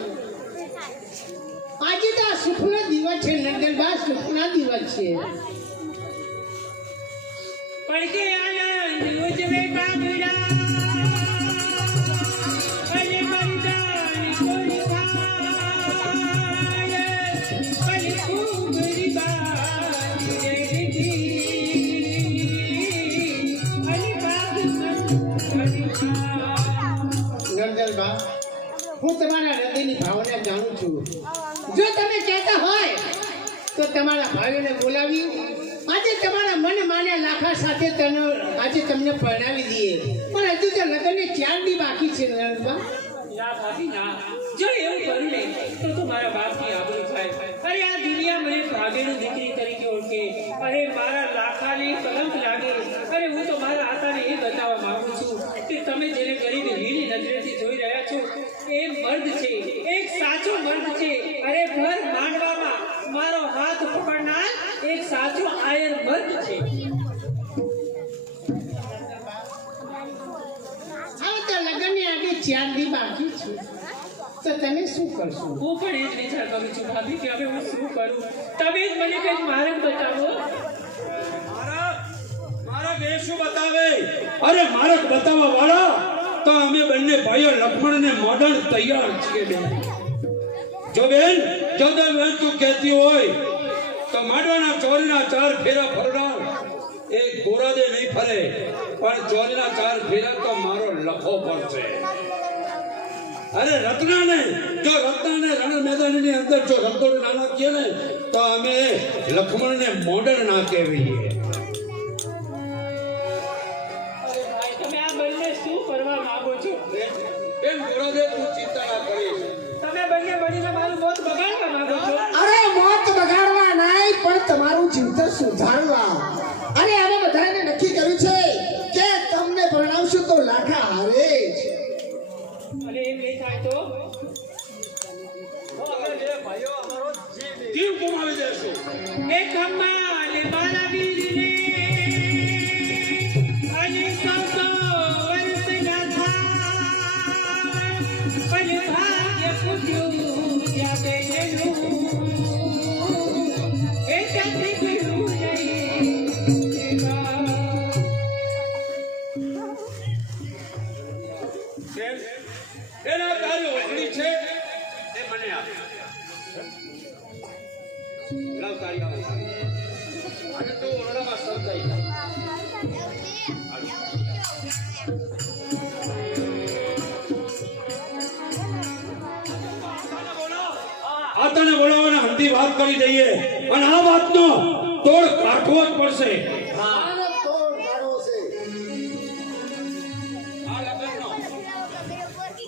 આજે તો આ સુખનો દિવસ છે નંદનબા સુખના દિવસ છે પડકે આનંદ ઉજવે કાગડા અને મરદાની કોઈ ખાય અને ખૂબ રીબાની રેડી અને બાગ નંદનબા હું તમારા હૃદયની ભાવના જાણું છું જો તમે કહેતા હોય તો તમારા ભાઈઓને બોલાવી આજે તમારા મન માન્યા લાખા સાથે આજે તમને પરણાવી દઈએ પણ હજુ તો લગ્નને 4 દી બાકી છે નંદનબા ના ભાભી ના જો એવું કરું ને તો મારા બાપની આબરૂ થાય અરે આ દુનિયા મને ભાગેની દીકરી તરીકે ઓળખે અરે મારા લાખાને કલંક લાગે અરે હું તો મારા આતાને એ બતાવવા માંગુ છું કે તમે જેને કરીને હીની નજરેથી જોઈ રહ્યા છો એ મર્દ છે એક સાચો મર્દ છે અરે ભર માંડવામાં મારો હાથ પકડનાર એક સાચો આયર મર્દ છે હવે તો લગ્નને આગે 4 દી બાકી છે તો તમે શું કરશો હું પણ એ જ વિચાર કરું છું ભાભી કે હવે હું શું કરું તમે જ મને કંઈક માર્ગ બતાવો મારા દેશ શું બતાવે? અરે મારક બતાવવા વાળા તો અમે બંને ભાઈઓ લક્ષ્મણ ને મોડલ તૈયાર છીએ બેન. જો બેન તું કહેતી હોય તો માંડવાના ચોરીના 4 ફેરા ફરનાર એ ગોરાદે નહીં ફરે પણ ચોરીના 4 ફેરા તો મારો લખો પડશે. અરે રત્નાને રણ મેદાનની અંદર જો રંગોળી ના નાખીએ ને તો અમે લક્ષ્મણને મોડલ ના કહેવીએ. તમે આ બંને શું કરવા માંગો છો એમ ગોરાદે તું ચિંતા ના કરીશ. તમે બંને મળીને મારું મોત બગાડવા માંગો છો અરે મોત બગાડવા નહીં પણ તમારું જીવતર સુધારવા. અને અમે બધાને નક્કી કર્યું છે કે તમને પરણાવશું તો લાખા હારે જ. અને એમ નહીં થાય તો જીવ ગુમાવી દેશું. એક ખમ્માને મારા વીરને અને 100 વર્ષ ના થાય અને ભાગ્ય પૂછ્યું ત્યાં બેનું એ ક્યાંથી ગયું નહીં એના તારી ઓગળી છે એ મને આપ. લાવ તારી ઓગળી. અને તું ઓરડામાં સંતાઈ જા. આતાને બોલાવવાને હંધી વાત કરી દઈએ અને આ વાતનો તોડ કાઢવો જ પડશે. આને તોડ પાડવો છે. આ લગ્નનો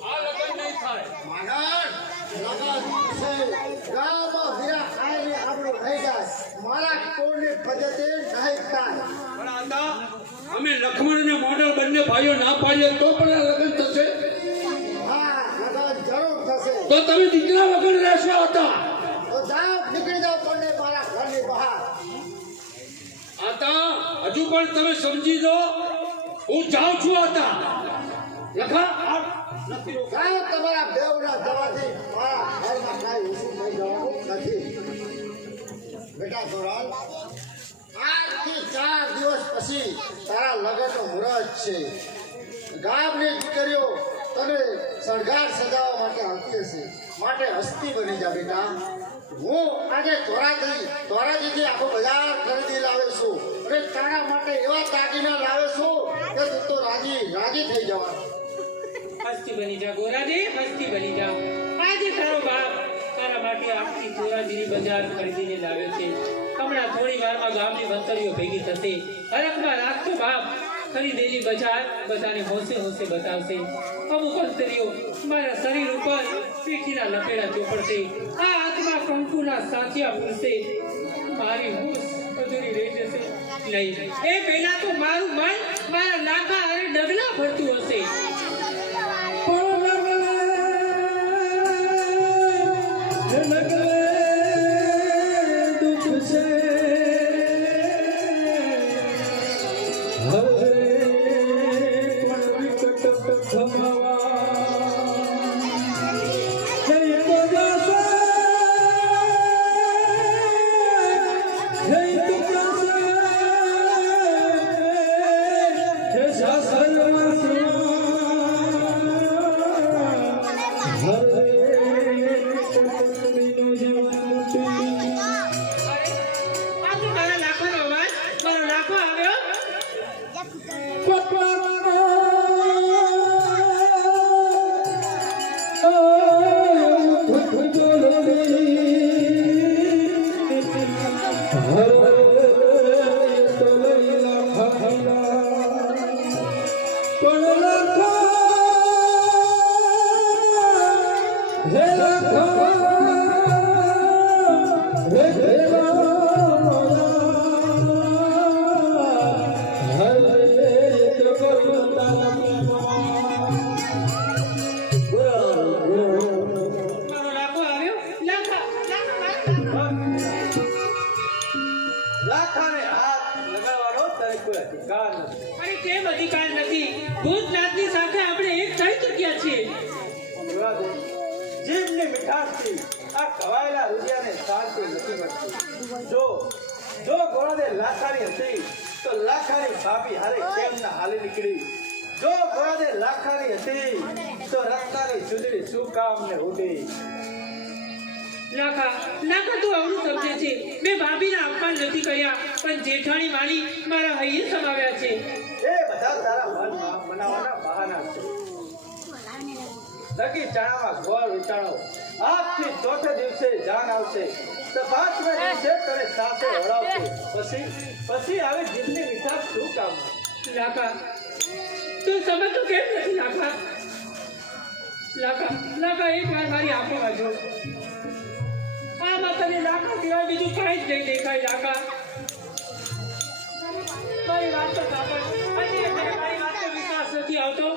આ લગ્ન નહીં થાય. મહારાજ, લગન છે. ગામમાં હીરા ખાઈને આપણું રહી જાય. મારા કોળની ફજતે નહીં થાય. પણ આતા અમે લક્ષ્મણ અને મોડલ બંને ભાઈઓ ના પાડીએ તો પણ આ લગ્ન થશે. હા, લગન જરૂર થશે. તો તમે દીકરા વગર રહેશો હતા. તો જાઓ, નીકળી જાઓ કોને મારા ઘરની બહાર. પણ તમે સમજી દો હું જાઉં છું હતા લખા નથી રોકાય તમારા દેવના જવાથી મારા ઘરમાં કાંઈ ઊંચું થઈ જવાનું નથી બેટા ધોરણ આજથી 4 દિવસ પછી તારા લગ્નનો મુહૂર્ત છે ગામની દીકરીઓ તને શણગાર સજાવવા માટે આવતી હશે માટે હસ્તી બની જા બેટા હું આજે ધોરાજીથી આખો બજાર ખરીદી લાવે છું અને તારા માટે એવા દાગીના લાવે છું કે તું તો રાજી થઈ જવાનું હસ્તી બની જા ગોરાજી, હસ્તી બની જા. આજે તારો બાપ તારા માટે આખી ધોરાજીની બજાર ખરીદીને લાવ્યો છે. હમણાં થોડી વારમાં ગામની વંતરીઓ ભેગી થશે. હરખમાં રાખતો બાપ ખરીદેલી બજાર બધાને હોંશે હોંશે બતાવશે. અમુક વંતરીઓ મારા શરીર ઉપર પીઠીના લપેડા ચોપડશે. આ હાથમાં કંકુના સાચિયા પૂરશે. મારી હોશ અધૂરી રહી જશે નહીં. એ પહેલા તો મારું મન મારા નાકા અને ડગલા ભરતું હશે. લાખાને હાથ લગાડવાનો તારે કોઈ અધિકાર નથી. અરે કેમ અધિકાર નથી? ભૂતનાથની સાથે આપણે એક થઈ ચૂક્યા છીએ. જીભની મીઠાશથી આ કવાયેલા રૂપિયાને શાંતિ નથી મળતી. જો ગોળાદે લાખાની હતી તો લાખાની ભાભી હારે કેમ ના હાલી નીકળી? જો ગોળાદે લાખાની હતી તો રસ્તાની ચૂંદડી શું કામ ને ઉડી? લાખા તું આવડું સમજે છે. મેં ભાભીના અપમાન નથી કર્યા, પણ જેઠાણી મારી મારા હૈયે સમાવ્યા છે. એ બધા તારા મન બનાવવાના બહાના છે. નક્કી ચણામાં ગોળ વિચારો. આજથી ચોથે દિવસે જાન આવશે તો 5મે દિવસે તને સાસે વળાવશે. પછી આવે જીભની મીઠાશ શું કામ? લાખા તું સમજતો કેમ નથી? લાખા એક વાર મારી આંખોમાં જો. આમાં તને લાખા સિવાય બીજું કાંઈ જ નહીં દેખાય. લાખા મારી વાત તો સાંભળ. હજી મારી વાત તો વિશ્વાસ નથી આવતો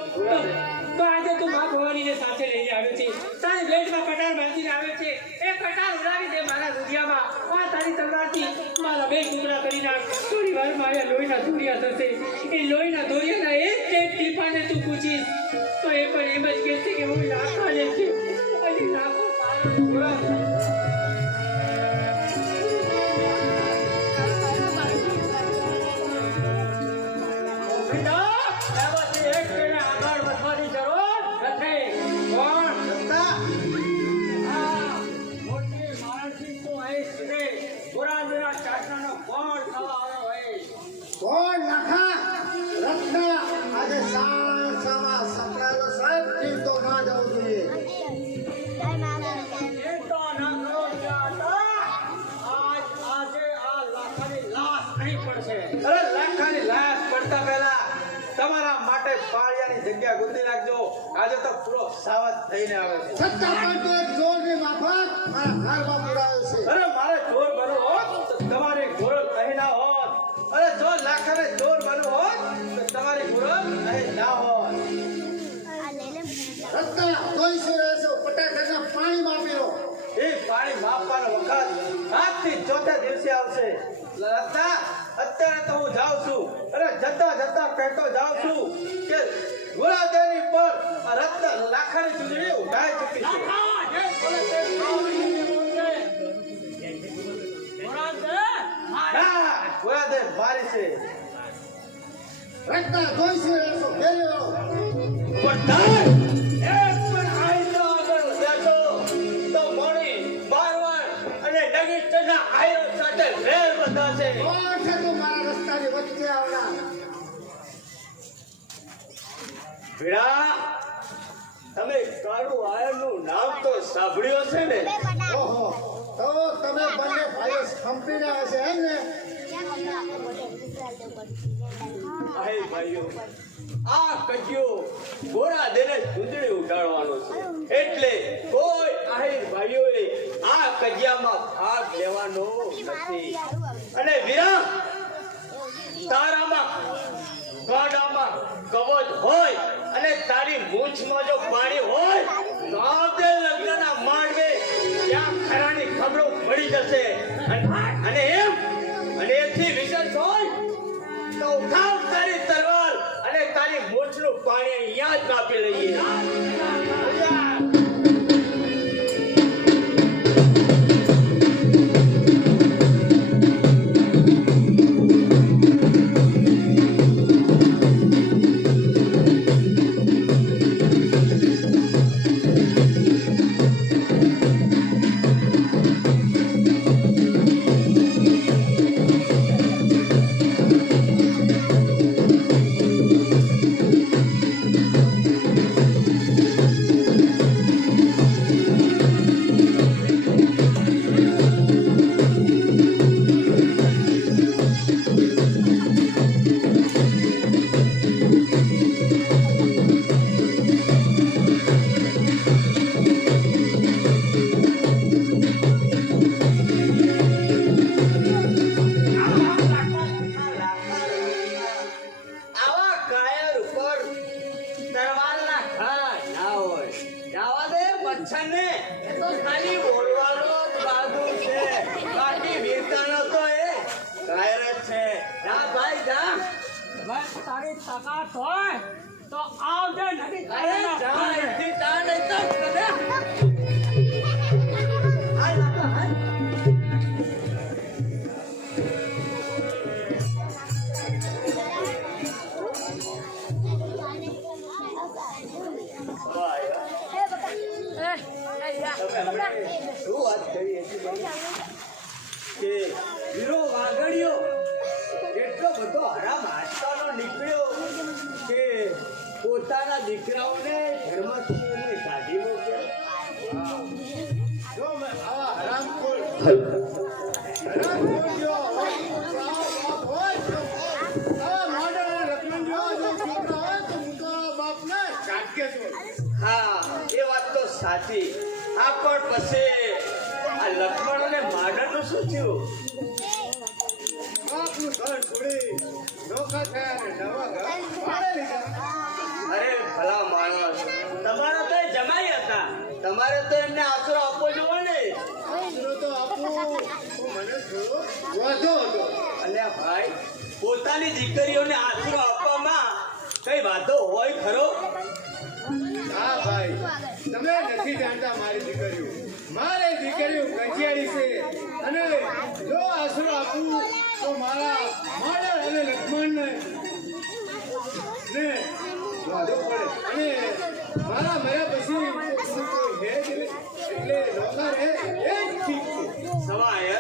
તો આજે તું મા ભવાનીને સાથે લઈને આવ્યો છે. તારી ભેટમાં કટાર બાંધીને આવ્યો છે. એ કટાર ઉડાવી દે મારા દુધિયામાં. આ તારી તલવારથી મારા બે ટુકડા કરી નાખ. થોડી વારમાં આવ્યા લોહીના ધોરિયા થશે. એ લોહીના ધોરિયાના એક ટીપાને તું પૂછીશ તો એ પણ એમ જ કહેશે કે હું લાખાને છું. અને લાખો કોણ લાખા રત્ના આજે સામાં સંકળાયેલો સાહેબ જીવતો ના જવું જોઈએ. અરે લાખાની લાશ પડતા પહેલા તમારા માટે પાળિયાની જગ્યા ગુંદી નાખજો. આજે તો પૂરો સાવધ થઈને આવે છે. સત્તા પણ તો એક જોરની માફક મારા ઘરમાં પુરાવે છે. અરે મારે ચોર બનવું હોત તો તમારી ગોરલ કહી ના હોત. અરે જો લાખાને ચોર બનવું હોત તો તમારી ગોરલ કહી ના હોત. રત્ના જોઈ શું રહે છે? પટાખાના પાણી માપી લો. એ પાણી માપવાનો વખત આજથી ચોથા દિવસે આવશે. લતા અત્યારે તો હું જાઉં છું. અરે જતા જતા કહેતો જાઉં છું કે ઘોડાદેની પર આ રત્ન લાખાની ચૂંદડી ઉડાઈ ચૂકી છે. ના, ઘોડાદે મારી છે. રત્ન જોઈ છે એનો ફેર્યો કોણ છે તું મારા રસ્તાની વચ્ચે આવનાર? તમે કાળુ આયરનું નામ તો સાંભળ્યું હશે ને? ઓહો, તો તમે બંને ભાઈઓ સંપીને હશે એમ ને? આહે ભાઈઓ, આ કજિયો ઘોડા દેને ચૂંદડી ઉડાડવાનો છે, એટલે કોઈ આહિર ભાઈઓએ આ કજિયામાં ભાગ લેવાનો નથી. અને વીરા, તારામાં ગાડામાં કવચ હોય અને તારી મૂછમાં જો પાણી હોય તો આવતે લગ્નના માંડવે ત્યાં ખરાની ખબરો પડી જશે. અને એથી વિશેષ હોય તો ઉઠાવ તારી તલવાર અને તારી મૂછનું પાણી અહીંયા જ કાપી લઈએ. તારી તાકાત હોય તો આવજે નદી શું વાત કરી કે વીરો વાગડ્યો એટલો બધો હરામ હાથતાનો નીકળ્યો કે પોતાના દીકરાઓને ઘરમાંથી કાઢી મૂક્યા. જો મેં આવા હરામખોર જો હોય આવા મોડલ અને લક્ષ્મણ જેવા જો છોકરા હોય તો હું તો બાપને કાઢકે છું. હા, એ વાત તો સાચી. હા, પણ પછી આ લક્ષ્મણ અને માડરનું શું થયું? બાપનું ઘર છોડી નોખા થયા અને નવા ઘર ભાડે લીધા. અરે ભલા માણસ, તમારા તો એ જમાઈ હતા, તમારે તો એમને આશરો આપવો જોઈએ ને. આશરો તો આપું તો મને થોડો વાંધો હતો. અને ભાઈ, પોતાની દીકરીઓને આશરો આપવામાં કઈ વાંધો હોય ખરો? હા ભાઈ, તમે નથી જાણતા મારી દીકરીઓ. મારી દીકરીઓ કચિયાળી છે અને જો આશરો આપું તો મારા માડર અને લક્ષ્મણને ને વાંધો પડે અને મારા મર્યા પછી હે જ એટલે નોકર હે એ જ ઠીક છે. સવાય,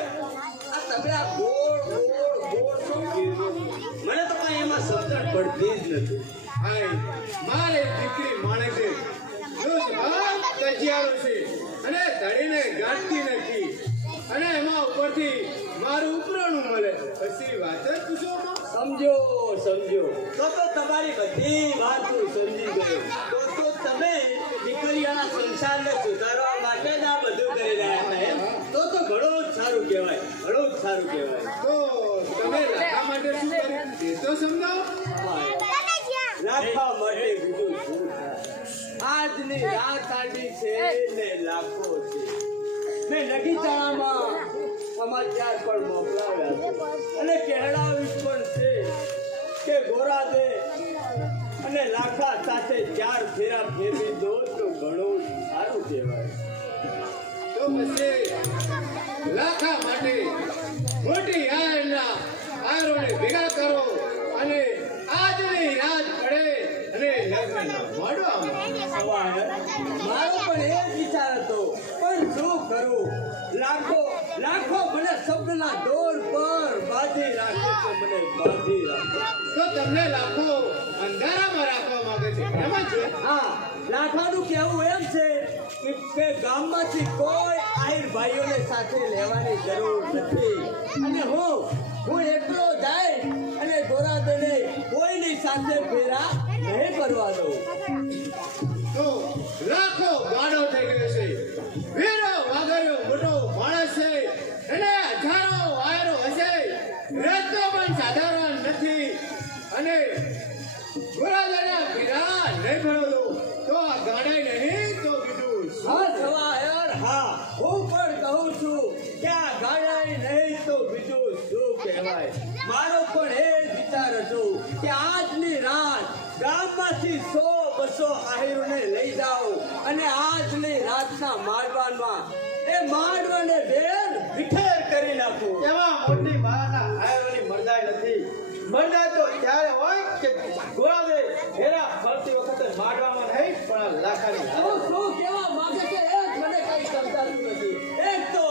આ તમે આ ગોળ ગોળ ગોળ શું કીધું? મને તો કઈ એમાં સમજણ પડતી જ નથી. ભાઈ, મારી દીકરી માણે છે જો ભાગ કચિયાળો છે અને ધડીને ગાંઠતી નથી અને એમાં ઉપરથી મારું ઉપરાણું મળે પછી વાત જ પૂછો. સમજો સમજો, તો તમારી બધી વાત હું સમજી ગયો. તો તમે દીકરીઓના સંસારને સુધારવા માટે જ આ બધું કરી રહ્યા હતા એમ? તો ઘણું જ સારું કહેવાય, ઘણું જ સારું કહેવાય. તો તમે લાખા માટે શું કર્યું એ તો સમજાવો. લાખા માટે બીજું શું થાય? આજની રાત આડી છે ને લાખો છે. મેં નગીચાળામાં સમાચાર પણ મોકલાવ્યા છે અને કહેડાવીશ પણ છે કે ગોરાદે અને લાખા સાથે 4 ફેરા ફેરવી દો તો ઘણું સારું કહેવાય. તો પછી લાખા માટે મોટી આયરોને ભેગા કરો અને આજની રાત પડે અને લગ્ન મોડો સવાય મારો પણ એ જ વિચાર હતો, પણ શું કરું? લાખો મને શબ્દના દોર પર બાંધી રાખે છે, મને બાંધી રાખે. તો તમને લાખો અંધારામાં રાખવા માંગે છે એમ જ? હા, લાખાનું કહેવું એમ છે કે ગામમાંથી કોઈ આહિર ભાઈઓને સાથે લેવાની જરૂર નથી અને હું એકલો જાય અને ગોરાદને કોઈની સાથે ફેરા નહીં કરવા દઉં. તો લાખો ગાડો થઈ ગયો છે, વીરો વાગર્યો મોટો માણસ છે અને હજારો વાયરો હશે, રસ્તો પણ સાધારણ નથી અને ગોરાદાના ફેરા નહીં ભરો દો તો આ ગાડાય નહીં તો કીધું. હા સવાયર, હા, હું પણ કહું છું કે આ ગાડાઈ નહીં તો બીજું શું કહેવાય. મારો પણ એ જ વિચાર હતો કે આજની રાત ગામમાંથી 100-200 આહિરોને લઈ જાઓ અને આજની રાતના માંડવામાં એ માંડવાને બેર વિખેર કરી નાખો. એમાં મોટી મારાના આયરોની મરદાઈ નથી. મરદાઈ તો ત્યારે હોય કે ગોરાદે ફેરા ફરતી વખતે માંડવામાં નહીં પણ આ લાખાની શું કહેવા માંગે છે એ જ મને કઈ સમજાતું નથી. એક તો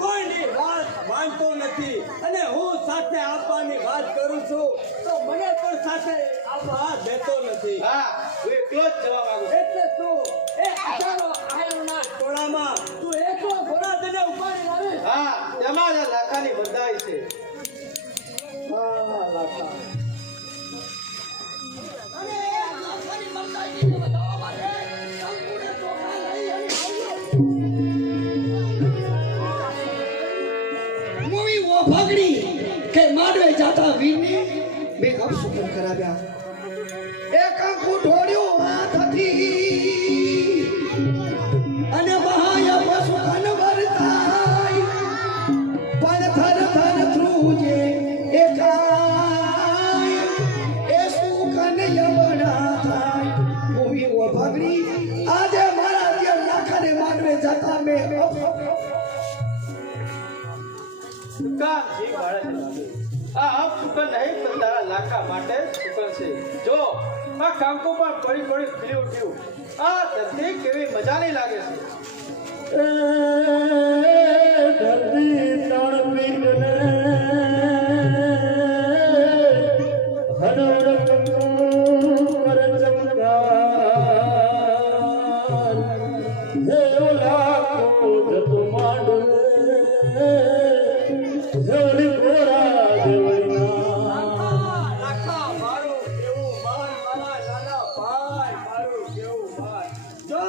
કોઈની વાત માનતો નથી અને હું સાથે આપવાની વાત કરું છું તો મને પણ સાથે આપવા દેતો નથી. હા, હું એકલો જ જવા માંગુ છું. એટલે તું એ હજારો આયરોના ટોળામાં તું એકલો ગોરાદને ઉપાડી લાવીશ? હા, તેમાં જ આ લાખાની મરદાઈ છે. હા, લાખા. મૂવી ઓ ભાગડી કે માંડવે જાતા વીરને મેં ગપ સુપર કરાવ્યા. એક આંખું ઢોળ્યું હાથથી અને બહાય પશુ કનવર થાય પણ થર થર ધ્રુજે એકાય એ સુકન યમણા થાય. મૂવી ઓ ભાગડી આજે મારા ત્યાં નાખાને માંડવે જાતા મેં દુકાન જી ભાડે લાગે. આ અપ સુકન નહીં પણ તારા લાખા માટે સુકન છે. જો આ કાંકો પણ પડી ખીલી ઉઠ્યું. આ ધરતી કેવી મજાની લાગે છે. લાખા, મારું કેવું માન, મારા નાના ભાઈ, મારું કેવું માન. જો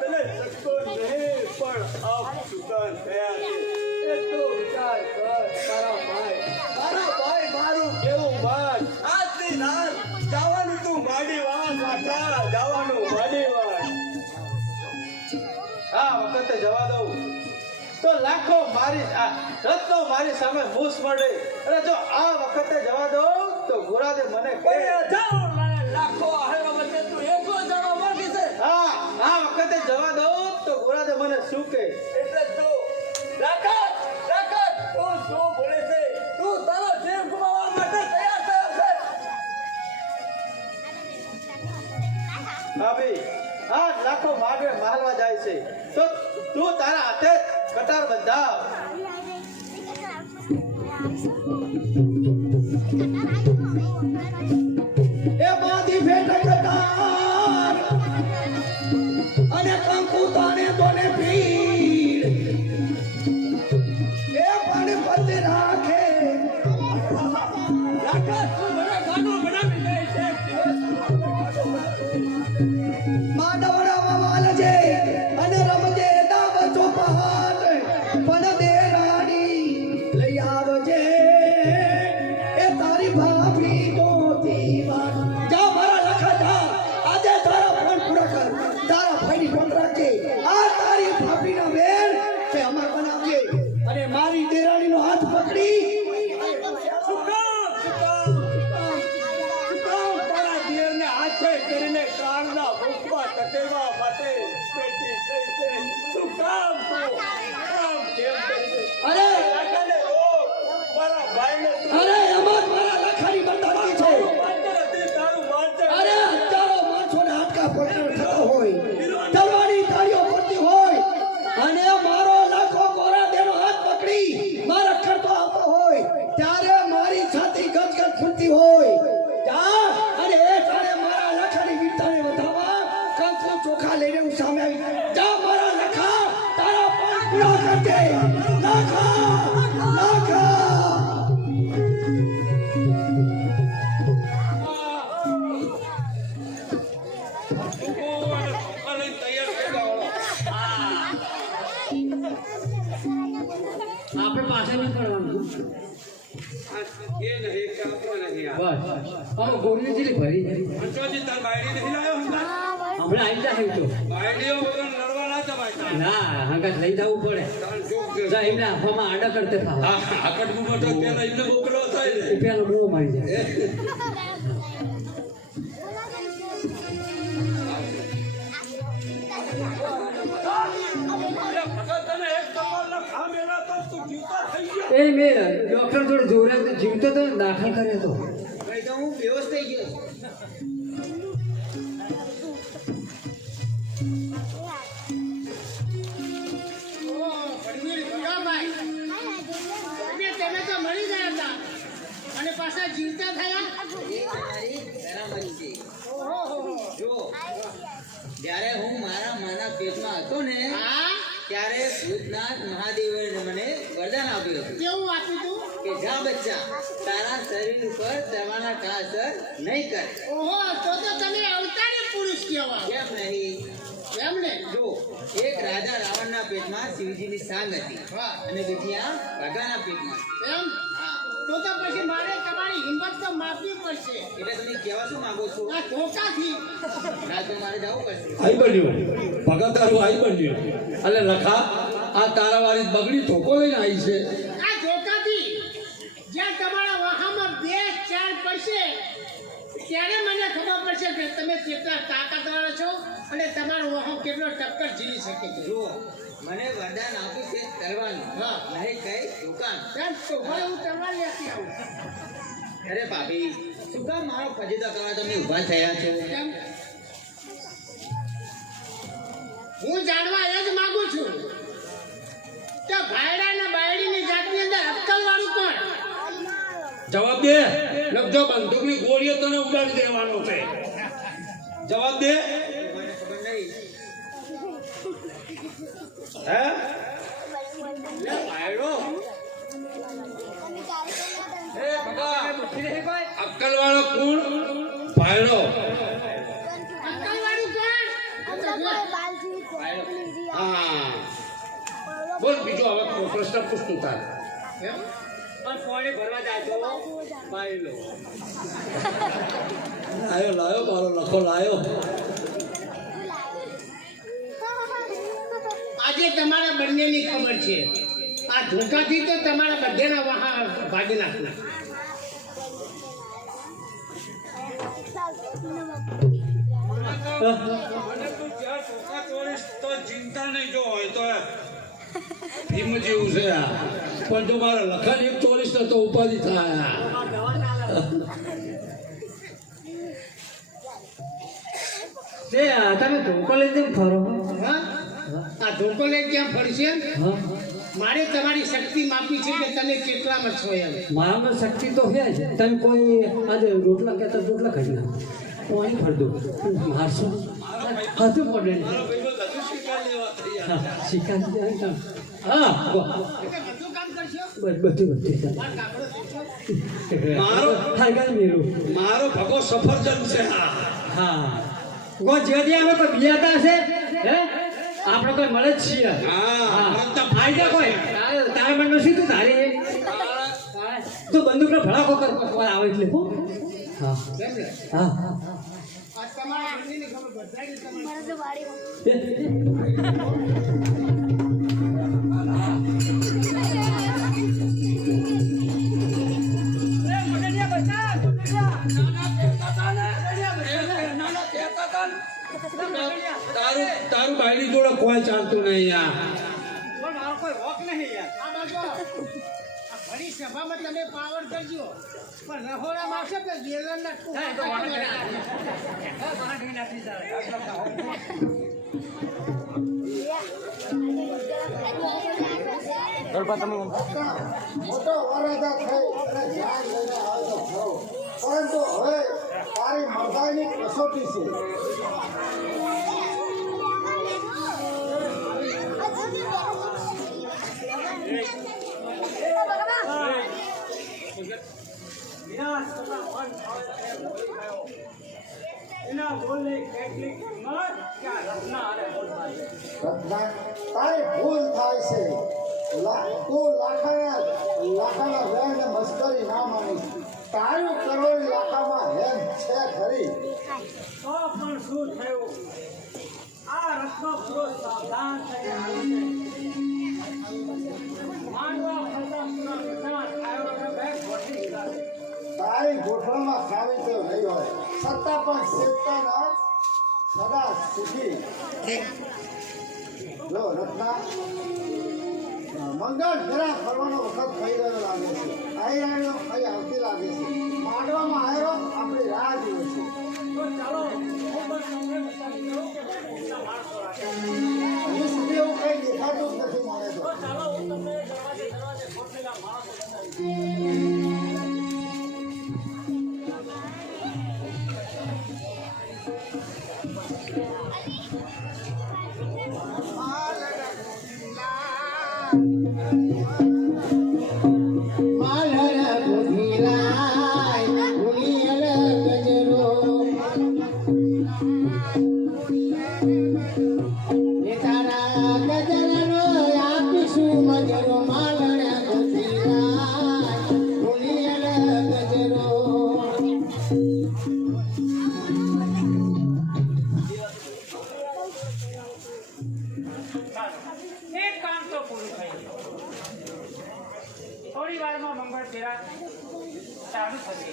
તને શકતો નહીં પણ આપ સુકન થયા છે. એ તો વિચાર કર તારા ભાઈ, મારું કેવું માન. આજની રાત જવાનું તું માડી વાન, લાખા, જવાનું માડી વાન. આ વખતે જવા દઉં તો લાખો મારી રત્નો મારી સામે મૂસ મળે અને જો આ વખતે જવા દઉં તો ગોરાદે મને કહે. લાખો આહેરો વચ્ચે તું એકલો જવા માંગે છે? હા, આ વખતે જવા દઉં તો ગોરાદે મને શું કહે. એટલે તું લાખા તું શું બોલે છે? તું તારો જીવ ગુમાવવા માટે તૈયાર થયો છે? ભાભી, આ લાખો માગે મારવા જાય છે તો તું તારા હાથે કટાર બંધાવ. એ બાંધી ભેટ કટાર અને કંકુ તાને તોને પીર એ પણ પદ રાખે. લાખા તું મને ગાનો બનાવી દે છે. માંડવડા વાલજે અને રમજે દાવ ચોપાટ પણ દે રાણી લઈ આવજે એ તારી ભાભી જોતી વાત. જા મારા લખા જા, આજે તારા ફોન પૂરા કર, તારા ભાઈની ફોન રાખજે. આ તારી ભાભીના વેર કે અમર બનાવજે. છે અને મારી દેરાણીનો હાથ પકડી તારા દેરને હાથે કરીને કાળના ભૂખમાં ધકેલવા માટે પેટી થઈ છે. શું કામ તું? કામ કેમ કરી છે? અરે લાખાને રોક. મારા ભાઈને તું અરે અમાર મારા લખાની બંધાણી છે માનતો નથી, તારું માનતો નથી. અરે હજારો માણસોને હાડકા પકડ થતા હોય તલવારની તાળીઓ પડતી હોય અને મારો લાખો ગોરા દેનો હાથ પકડી મારા કરતો આવતો હોય ત્યારે મારી છાતી ગજગજ ફૂટતી હોય જા અને એ તારે મારા લખાની વીરતાને વધારવા કંકુ ચોખા લઈને હું સામે આવી જા મારા લખા તારા પણ પૂરા કરજે લખા લખા અને તૈયાર થઈ જાઓ. આપણે પાછળ નહીં પડવાનું આ એ નહીં કાપવા નહીં આ. બસ હવે ગોળી જેટલી ભરી અંશોજી તાર બાયડી નહીં લાવ્યો હમણાં? હમણાં આવી જાય તો બાયડીઓ વગર લડવા ના જવાય તાર. ના હંગાત લઈ જવું પડે તાર જો કે- જા એમને આફામાં આડા કરતે થાવ આ આકટમાં તો પેલા એમને મોકલો થાય ને. પેલો બહુ મારી જાય અરે ભગત તને એક કપાળના ઘા મેલા તો તું જીવતા થઈ ગયો. એ મેં ડોક્ટર જોડે જોડે જીવતો તો દાખલ કર્યો તો ભાઈ તો હું બેહોશ થઈ ગયો. ભડવીર ભગાભાઈ, અને તમે તો મરી ગયા હતા અને પાછા જીવતા થયા. એ તમારી કરામત છે. ઓહો. જો જ્યારે હું મારા માના પેટમાં હતો ને હા, ત્યારે ભૂતનાથ મહાદેવે મને વરદાન આપ્યું હતું કેવું આપ્યું તું? કે જા બચ્ચા, તારા શરીર ઉપર દવાના કા અસર નહીં કરે. ઓહો, તો તમે અવતારી પુરુષ કહેવાય. કેમ નહીં? એમ ને? જો એક રાજા રાવણના પેટમાં શિવજીની સાંગ હતી હા. અને બીજા ભગાના પેટમાં. એમ? તો પછી મારે તમારી હિંમત તો માપવી પડશે. એટલે તમે કહેવા શું માંગો છો? આ ધોકાથી. ના તો મારે જવું પડશે. આઈ બન્યું ભગત તારું આઈ બન્યું. એટલે લખા આ તારા વાળી બગડી ધોકો લઈને આવી છે. આ ધોકાથી જ્યાં તમારા વાહામાં 2-4 પડશે ત્યારે મને ખબર પડશે કે તમે કેટલા તાકાતવાળા છો અને તમારો વાહો કેટલો ટક્કર ઝીલી શકે છે. જુઓ, મને વરદાન આપ્યું છે તરવાનું, હા. નહીં કઈ દુકાન. કેમ તો ભાઈ હું તલવાર લેતી આવું. અરે ભાભી, શું કામ મારો ફજીતો કરવા તમે ઊભા થયા છો? કેમ? હું જાણવા એ જ માંગુ છું કે ભાયડા અને બાયડીની જાતની અંદર અક્કલવાળું કોણ? જવાબ દે. લગજો બંદૂકની ગોળીઓ તને ઉડાડી દેવાનો છે. જવાબ દે. મને ખબર નહીં. હે લે ભાઈડો. એ ભગા, અક્કલ વાળો કોણ? ભાયડો. અક્કલવાળું કોણ? હા બોલ બીજો હવે કોઈ પ્રશ્ન પૂછતું તાર. એમ? પણ પાણી ભરવા જાજો ભાઈ લો. લાયો લાયો મારો લખો લાયો. આજે તમારા બંનેની ખબર છે. આ ધોકાથી તો તમારા બધાના વાહા ભાગી નાખના. મને તું જ્યાં ટોકા ચોરીશ તો ચિંતા નહીં. જો હોય તો ભીમ જેવું છે આ. પણ જો મારા લખન એક ચોરીશ તો ઉપાધિ થાય. તે તમે ધોકો લઈને કેમ ફરો હા? આ ધોકો લઈ ક્યાં ફરશે? હા મારે તમારી શક્તિ માપી છે કે તમે કેટલામાં છો એમ. મારામાં શક્તિ તો છે જ તમે કોઈ આજે રોટલા કહેતા રોટલા ખાઈ નાખો પાણી ભર દો મારશો હતું પડે શીખાડી જાય ને. હા એટલે બધું કામ કરશો? બધું મારા કાપડો થશો? મારો હા ગાય મેરું મારો ભગો સફરજન છે આ. હા ગો જેથી અમે કોઈ બિયાતા છે હે આપણે કોઈ મળે જ છીએ હા ફાયદા કોઈ તારે મને શું તું તારી તું બંદૂકનો ભડાકો કર આવે એટલે હા કેમ ને? હા આ તમારા બંનેની ખબર બધાની તમારી. એ મારી સભામાં તમે પાવર કરજો પણ રહોડામાં આવશે તો ગેલરના મોટો વરાદા થઈ અને ધ્યાન લઈને આવતો ખરો પરંતુ હવે તારી મરદાની કસોટી છે વિનાશના મન ભાવે બોલી ગયો. એના બોલની કેટલીક કિંમત કે આ રત્ના અને બોલવાની. રત્ના તારી ભૂલ થાય છે તું લાખાના વેણને મસ્કરી ના માની તારું કરોડ લાખામાં હેમ છે ખરી તો પણ શું થયું? આ રત્નો પૂરો સાવધાન થઈને આવ્યો છે. માંડવા ફરતા પૂરા વિનાશ આવ્યો અને બે ખોટી કરે. તારી ગોઠવણમાં ખાવી તો નહીં હોય સત્તા પણ શેતાના સદા સુખી જો રત્ના મંગળ ઘેરા ફરવાનો વખત થઈ ગયો લાગે છે આયરાણીઓ અહીં આવતી લાગે છે માંડવામાં આયરો આપણી રાહ જુએ છે તો ચાલો હું પણ તમને બતાવી દઉં કે મેં કેટલા માણસો રાખ્યા. હજી સુધી એવું કંઈ દેખાતું જ નથી મને તો તો ચાલો હું તમને દરવાજે ગોઠવેલા માણસો બતાવી દઉં. એક કામ તો પૂરું થઈ ગયું. થોડી વારમાં મંગળ ફેરા ચાલુ થશે.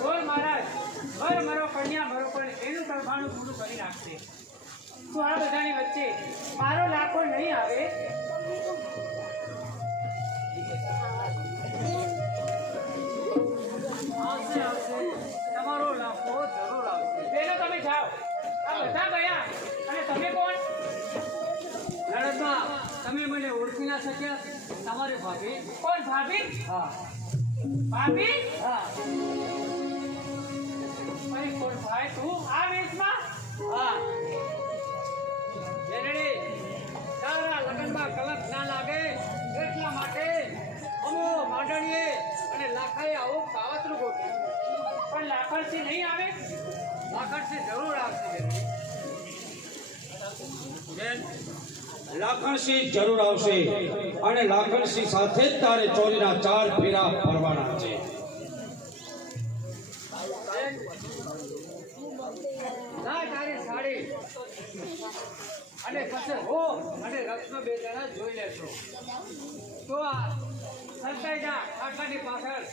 બોલ મહારાજ વર મરો કન્યા મરો પણ એનું કરવાનું પૂરું કરી નાખશે. તો આ બધાની વચ્ચે મારો લાખો નહીં આવે. આવશે આવશે તમારો લાખો જરૂર આવશે. પેલો તમે જાઓ. આ બધા ગયા અને તમે કોણ? નણંદબા, તમે મને ઓળખી ના શક્યા? તમારી ભાભી. કોણ ભાભી? હા ભાભી? હા ભાઈ કોણ ભાઈ તું આ વેશમાં? હા જેનડી તારા લગ્નમાં કલંક ના લાગે એટલા માટે અમો માંડણીએ અને લાખાએ આવું કાવતરું ગોઠવ્યું. પણ લાકડથી નહીં આવે? લાખણસિંહ જરૂર આવશે બેન, લાખણસિંહ જરૂર આવશે અને લાખણસિંહ સાથે જ તારે ચોરીના 4 ફેરા ફરવાના છે. ના તારી સાડી અને પછી હો અને રત્ન બે જણા જોઈ લેશો. તો આ સંતાઈ જા કાકાની પાછળ.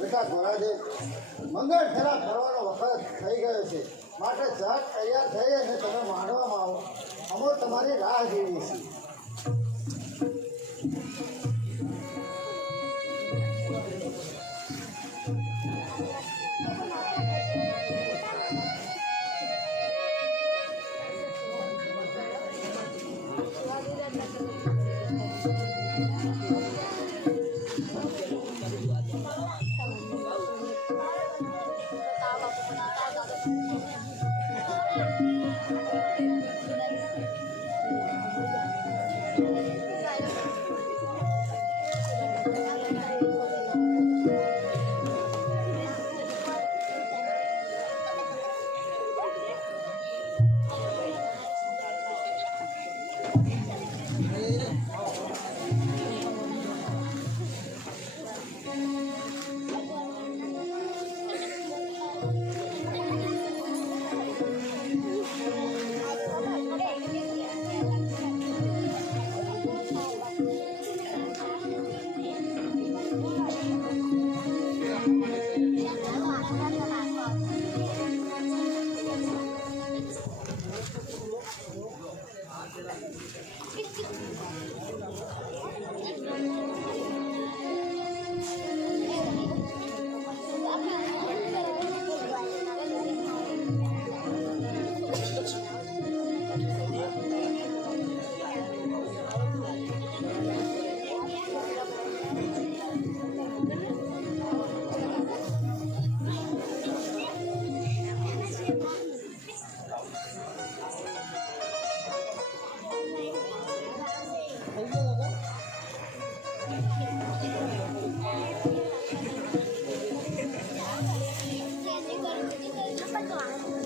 બેટા ધોરાજી મંગળ ફેરા ફરવાનો વખત થઈ ગયો છે માટે ઝટ તૈયાર થઈ અને તમે માંડવામાં આવો અમો તમારી રાહ જોઈએ છીએ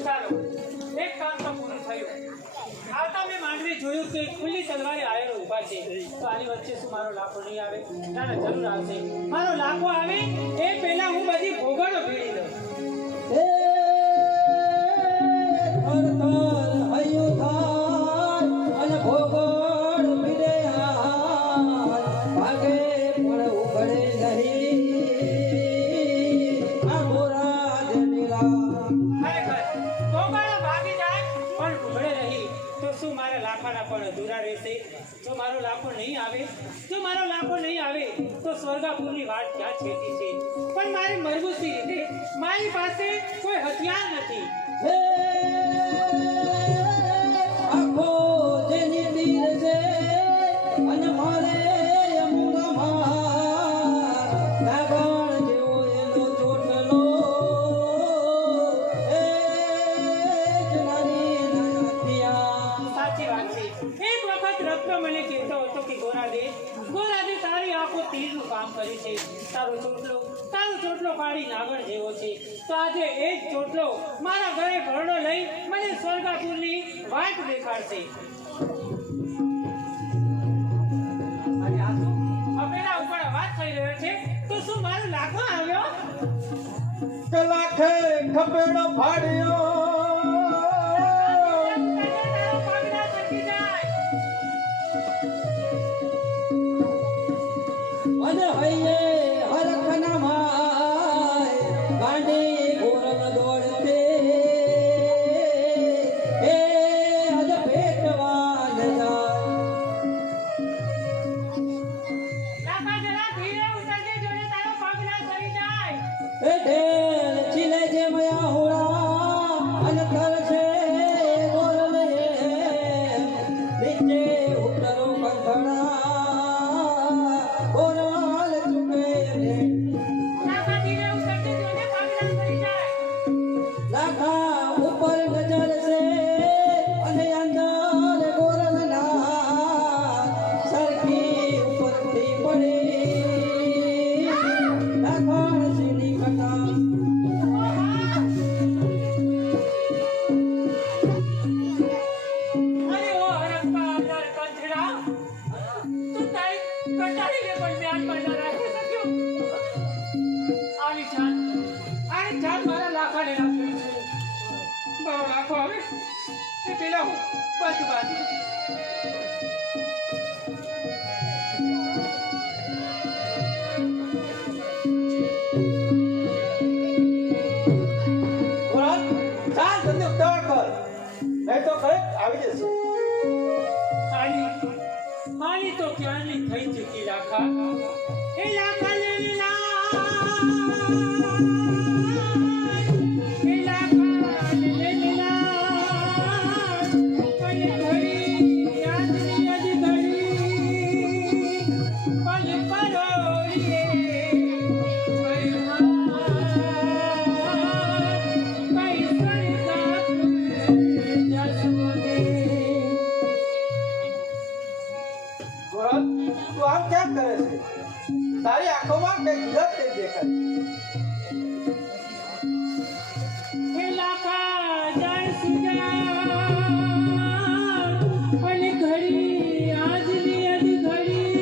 ચાલો એક કામ તો પૂરું થયું. આવતા મેં માંડવી જોયું કે ખુલ્લી તલવારે આવેલો ઊભા છે. તો આની વચ્ચે શું મારો લાખો નહીં આવે? ના ના, જરૂર આવશે. મારો લાખો આવે એ પહેલા હું બધી ભોગવડો ભેળી લઉં. ખરેખર ભોગવડો ભાગી જાય પણ ભૂગડે રહી તો શું મારા લાખાના પણ અધૂરા રહેશે? જો મારો લાખો નહીં આવે તો સ્વર્ગાપુરની વાટ ક્યાં છેટી છે? પણ મારી મરવું સી રીતે? મારી પાસે કોઈ હથિયાર નથી. આખો જેની તીર છે અને મારે સાચી વાત છે. એક વખત રત્ન મને કહેતો હતો કે ગોરાદે તારી આંખો તીરનું કામ કરે છે. તારો ચોટલો પાડી નાગણ જેવો છે. તો આજે એ જ ચોટલો મારા ઘરે ભરણો લઈ મને સ્વર્ગાપુરની વાટ દેખાડશે. અને આ શું અપેરા ઉપર અવાજ થઈ રહ્યો છે? તો શું મારો લાખો આવ્યો? કલાકે ખપેડો ફાડ્યો તારો પગ ના સરકી જાય. અને હૈયે હરખના માય ગાંડી ગોરમ દોડતે એ અજ પેટવાન જાય લાખા જરા ધીરે ઉતરજે, જોડે તારો પગ ના સરી જાય. એ ઢેલ ચીલે જે મયા હોળા અને કરશે ગોરમ નીચે ઉતરો કંઠડા ગોરલ ચૂકે લાખા ધીરે ઉતરજે, જોડે પગ ના સરી જાય. લાખા ઉપર નજર છે અને અંદર ગોરલના સરખી ઉપરથી પડી લાખા સીની કટા અરે ઓ હરખતા અંદર કંઠડા, તું તારી કટારીને પણ મ્યાનમાં ન રાખી શક્યો. આની જાન મારા લાખાને નાખ્યું છે. મારો લાખો આવે એ પેલા હું બંધ બાંધી. ચાલ જલ્દી ઉતાવળ કર, નહીં તો કઈ આવી જશે. આની તો ક્યાંની થઈ ચૂકી લાખા. એ લાખા લેલી ગોરલ, તું આમ ક્યાં કરે છે? તારી આંખોમાં કઈ જુદા જ દેખાય. અને ઘડી આજની અધી ઘડી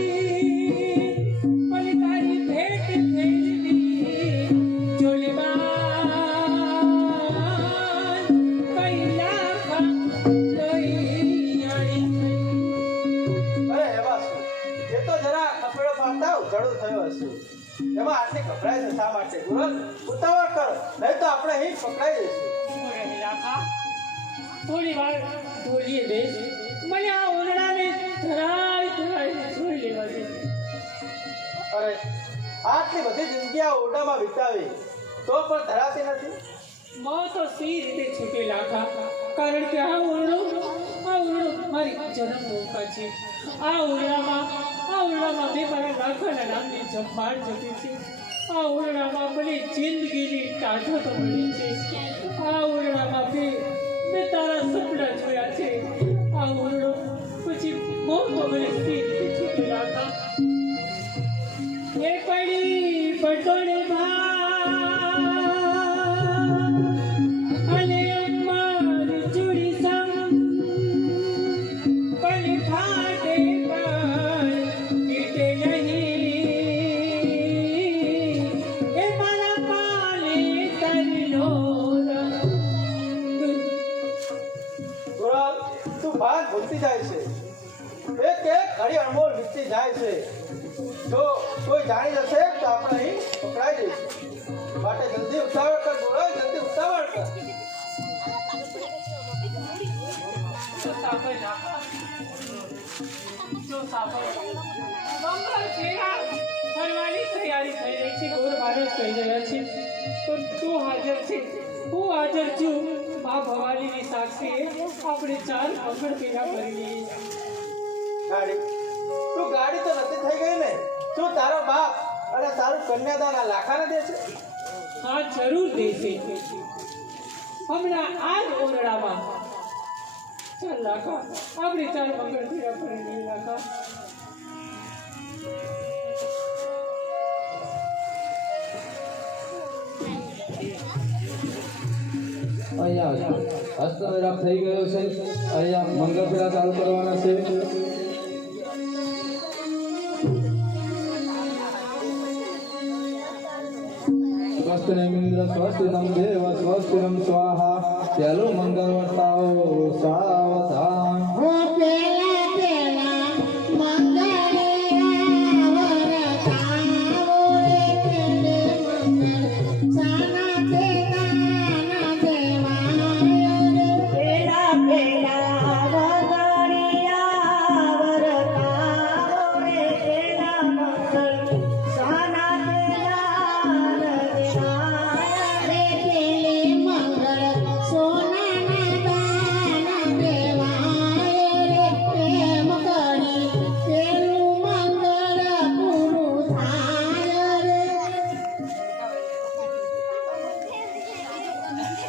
પણ તારી ભેટ ફેરવી જોલબાન કઈ લાખા કઈ આણી. અરે એવા શું, એ તો જરા કપડો ફાડતા ઉઘાડો થયો હશે. એમાં આટલી ગભરાય છે શા માટે? ગોરલ, ઉતાવળ કર, નહીં તો આપણે અહીં પકડાઈ જઈશું. લાખા થોડી વાર બોલીએ બેસ. મને આ ઓરડાને જિંદગી આ ઓરડામાં વિતાવી તો પણ ધરાતી નથી. મોં તો સી રીતે છૂટે લાખા, કારણ કે આ ઓરડો મારી જન્મભૂમિ છે. આ ઓરડામાં મેં મારા લાખાના નામની જમાડ જતી છે. આ ઓરડામાં મને જિંદગીની તાકાત મળી છે. આ ઓરડામાં મેં તારા સપના જોયા છે. આ ઓરડો પછી મોં તો મને સી રીતે છૂટે લાખા. એ પડી પટોળે અને મારી ચૂડી સંગ પણ ફાટે પણ ઈટે નહીં. એ મારા પાલે તરનો ગોરાલ, તું ભાન ભૂલતી જાય છે. એક એક ઘડી અણમોલ વીતતી જાય છે. જો કોઈ જાણી જશે તો આપણે અહીં પકડાઈ જઈશું. માટે જલ્દી ઉતાવળ કર ગોરાલ, જલ્દી ઉતાવળ કર. જો સાંભળ લાખા, જો સાંભળ. મંગળ ફેરા ફરવાની તૈયારી થઈ રહી છે. ગોર બારસ કહી રહ્યા છે તો તું હાજર છે, હું હાજર છું. મા ભવાનીની સાક્ષીએ આપણે 4 મંગળ ફેરા કરી લઈએ. ગાડી, તું ગાડી તો નથી થઈ ગઈ ને? તું તારો બાપ અને તારું કન્યાદાન આ લાખાને દેશે? હા, જરૂર દેશે. હમણાં આ જ ઓરડામાં 4 લાખા આપણે 4 મંગળ ફેરા કરી લઈએ લાખા. અહીંયા હસ્તમેળાપ થઈ ગયો છે. અહીંયા મંગળ ફેરા ચાલુ કરવાના છે. સ્વસ્તિમિન્દ્ર સ્વસ્તિતમ દેવ સ્વસ્તિરમ સ્વાહા. ચાલો મંગળ વર્તાઓ સાવધાન.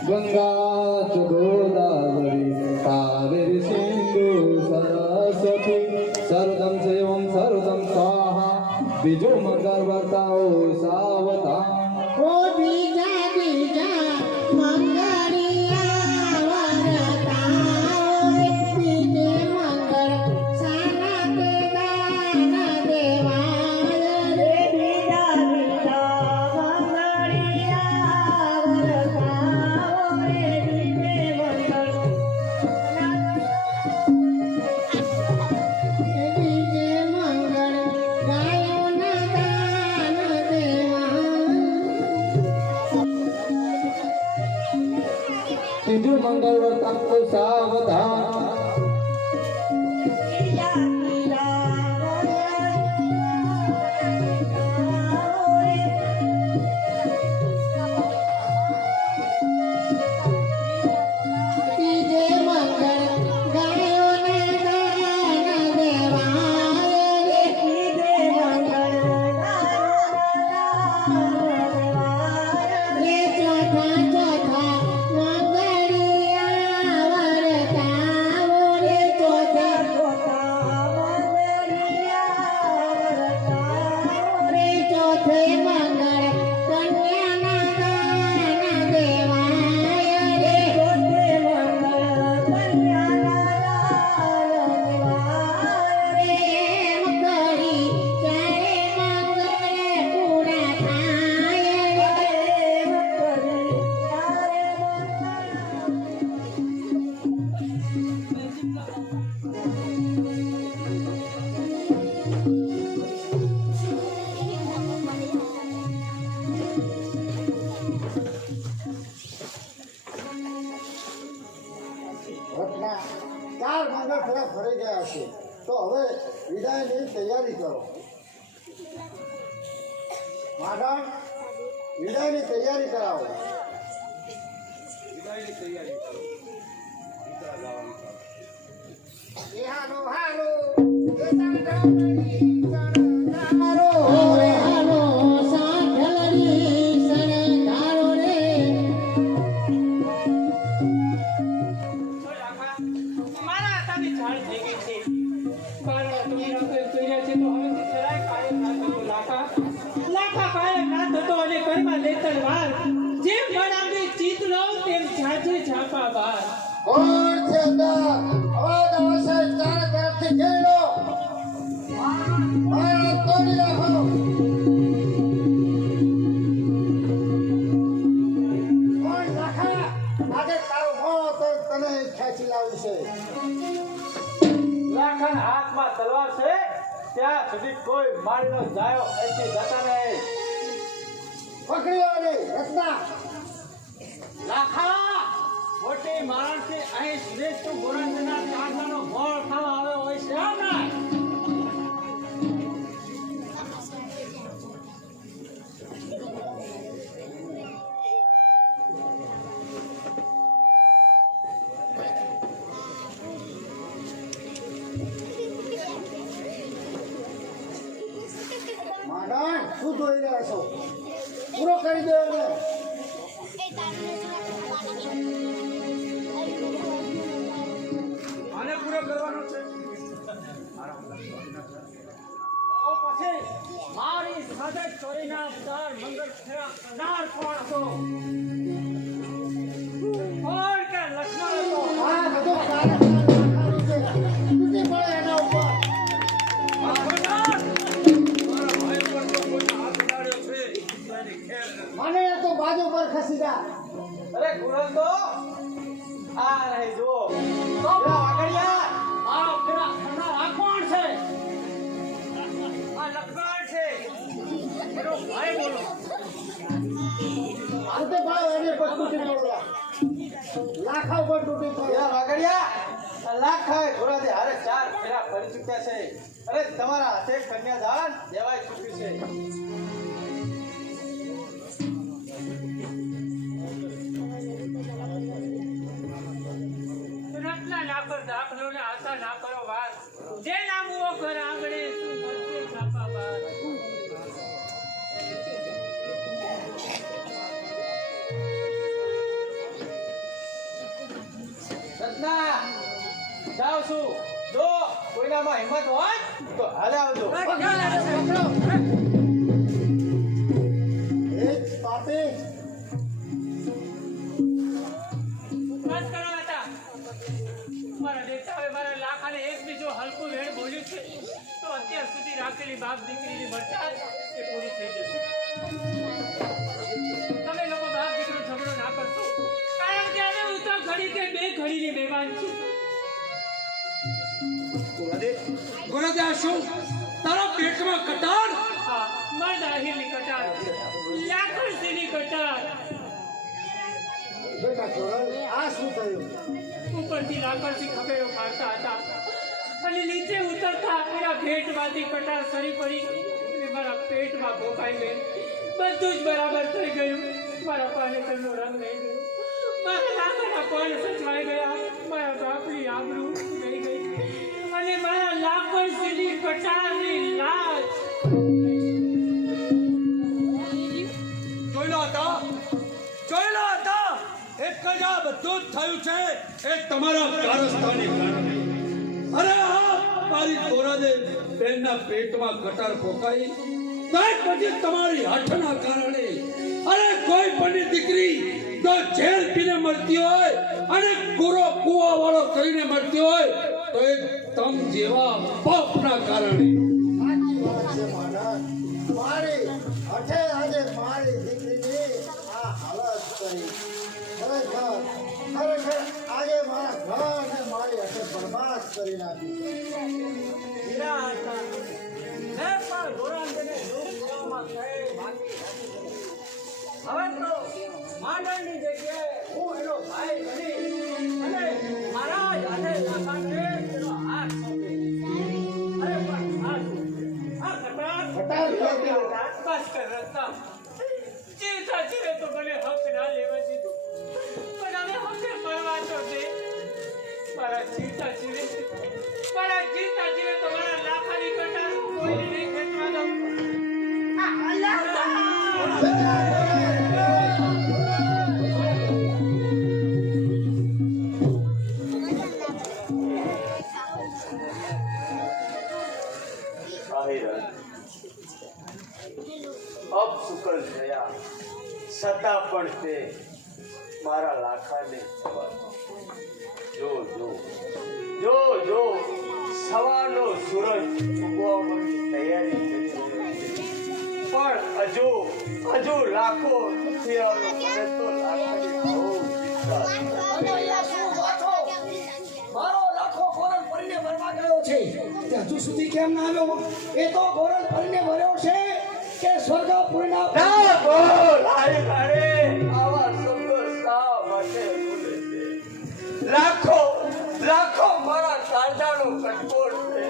ગંગા ગોદાવરી કાવેરી સિંધુ સરસ્વતી સર્વદમ સેવમ સર્વદમ સ્વાહા. બીજું મંગળ વર્તાઓ સાવધાન. ત્રીજું મંગળ વર્તાઓ સાવધાન. રથના 4 મંગળ ફેરા ફરી ગયા છે. તો હવે વિદાયની તૈયારી કરો. માધવ, વિદાયની તૈયારી કરાવો. એ હાલો હાલો એ તાંડવડી શણગારો રે હાલો સાંઢલડી શણગારો રે. મારા હાથાની ઝાડ થઈ ગઈ છે. મારા તમે રાતે કર્યા છે તો હવે જરાય કાયમ ના થતો લાખા. લાખા કાયમ ના થતો અને ઘરમાં લેતર વાર. જેમ ભણાવી ચિત લો તેમ ઝાઝે ઝાપા બાર. કોણ છે અંદર? અવાજ આવશે ચારે તરફથી ઘેરો. મારા તોડી રાખો. કોણ લાખા? આજે તારું મોં તો તને ખેંચી લાવી છે. લાખાના હાથમાં તલવાર છે ત્યાં સુધી કોઈ માળીનો જાયો અહીંથી જતા નહીં. પકડ્યો ને રત્ના. લાખા મોટી માણસથી અહીં સુધી તું ગુરંજના કાંટાનો ગોળ ખાવા આવ્યો હોય છે આમ ના માંડણ શું જોઈ રહ્યા છો? પૂરો કરી દો એને. આને પૂરો કરવાનો છે તો પછી મારી સાથે ચોરીના ચાર મંગળ ફેરા કરનાર કોણ હતો? કોણ કે લક્ષ્મણ હતો? આ બધો કારખાનું છે. તૂટી પડે એના ઉપર. મને તો બાજુ પર ખસી જા. અરે ગુરંદો આ રહી જુઓ. વાગડિયા મારો ફેરા કરનાર આ કોણ છે? આ લક્ષ્મણ છે એનો ભાઈ બોલો. મારે તો ભાઈ એને પર તૂટી પડ્યા. લાખા ઉપર તૂટી પડ્યા. વાગડિયા લાખાએ ઘોડાથી હારે 4 ફેરા ફરી ચૂક્યા છે. અરે તમારા હાથે કન્યાદાન દેવાઈ ચૂક્યું છે. રત્ના ના પર દાખલો ને આશા ના કરો વાત. જે નામુઓ ઘર આંગણે સુમરતે ઝાપા બાર. રત્ના જાઉં છું. જો કોઈનામાં હિંમત હોય તો હાલે આવજો. એ પાપી. બસ કરો હતા. મારા દેવતાએ મારા લાખાને એક બીજો હલકું વેણ બોલ્યું છે તો અત્યાર સુધી રાખેલી બાપ દીકરીની વરસાદ એ પૂરી થઈ જશે. તમે લોકો બાપ દીકરો ઝઘડો ના કરશો કારણ કે હવે હું તો ઘડી કે બે ઘડીની મહેમાન છું. ગોરાદે શું તારા પેટમાં કટાર? હા, મર્દ આહિરની કટાર, લાકડસીની કટાર. બેટા છોડ, આ શું થયું? ઉપરથી લાકડથી ખભેરો મારતા હતા અને નીચે ઉતરતા એના પેટમાંથી કટાર સરી પડી અને મારા પેટમાં ભોકાઈ ગઈ. બધું જ બરાબર થઈ ગયું. મારા પાનેતરનો રંગ નહીં ગયો. મારા લાકડના પણ સચવાઈ ગયા. મારા બાપની આબરૂ ગઈ ગઈ અને મારા લાકડસીની કટારની લાજ. જોયેલા હતા એક જ આ બધું જ થયું છે એ તમારા કારસ્તાને કારણે. અરે હા મારી ગોરાદે બેનના પેટમાં કટાર ફોકાઈ કઈક પછી તમારી હઠના કારણે. અરે કોઈ પણ દીકરી જો ઝેર પીને મરતી હોય અને ગુરો કુવા વાળો કરીને મરતી હોય તો એ તમ જેવા પાપના કારણે. સાચી વાત છે માનવ. મારી હઠે આજે મારી દીકરીની આ હાલત કરી. ખરેખર ખરેખર આજે મારા ઘરને મારી હઠે બરબાદ કરી નાખી. હીરા હતા ને પણ ગોરાંગને દુઃખ કરવામાં કઈ બાકી નથી. હવે તો માંડણની જગ્યાએ હું એનો ભાઈ બની અને મારા જ હાથે લાખાને એનો હાથ સોંપી. અરે પણ આ કટાર કટાર ફેંકી. બસ કર રસ્તા. જીવતા મારા જીવતા જીવે છે. મારા જીવતા જીવે તો મારા લાખાની કટારું કોઈને નહીં ખેંચવા દઉં. અબ શુકલ થયા છતાં પણ તે મારા લાખાને જો જો જો જો સવારનો સૂરજ ઉગવાની તૈયારી કરી રહ્યો છે. પણ હજુ લાખો નથી આવ્યો. મને તો લાખાની બહુ ચિંતા છે. મારો લાખો ગોરલ ફરીને ભરવા ગયો છે તે હજુ સુધી કેમ ના આવ્યો? એ તો ગોરલ ફરીને ભર્યો છે કે સ્વર્ગપુરીના ના બોલ હાય હાય આવા શબ્દો શા માટે બોલે છે? લાખો લાખો મારા કાળજાનો કટકોટ છે.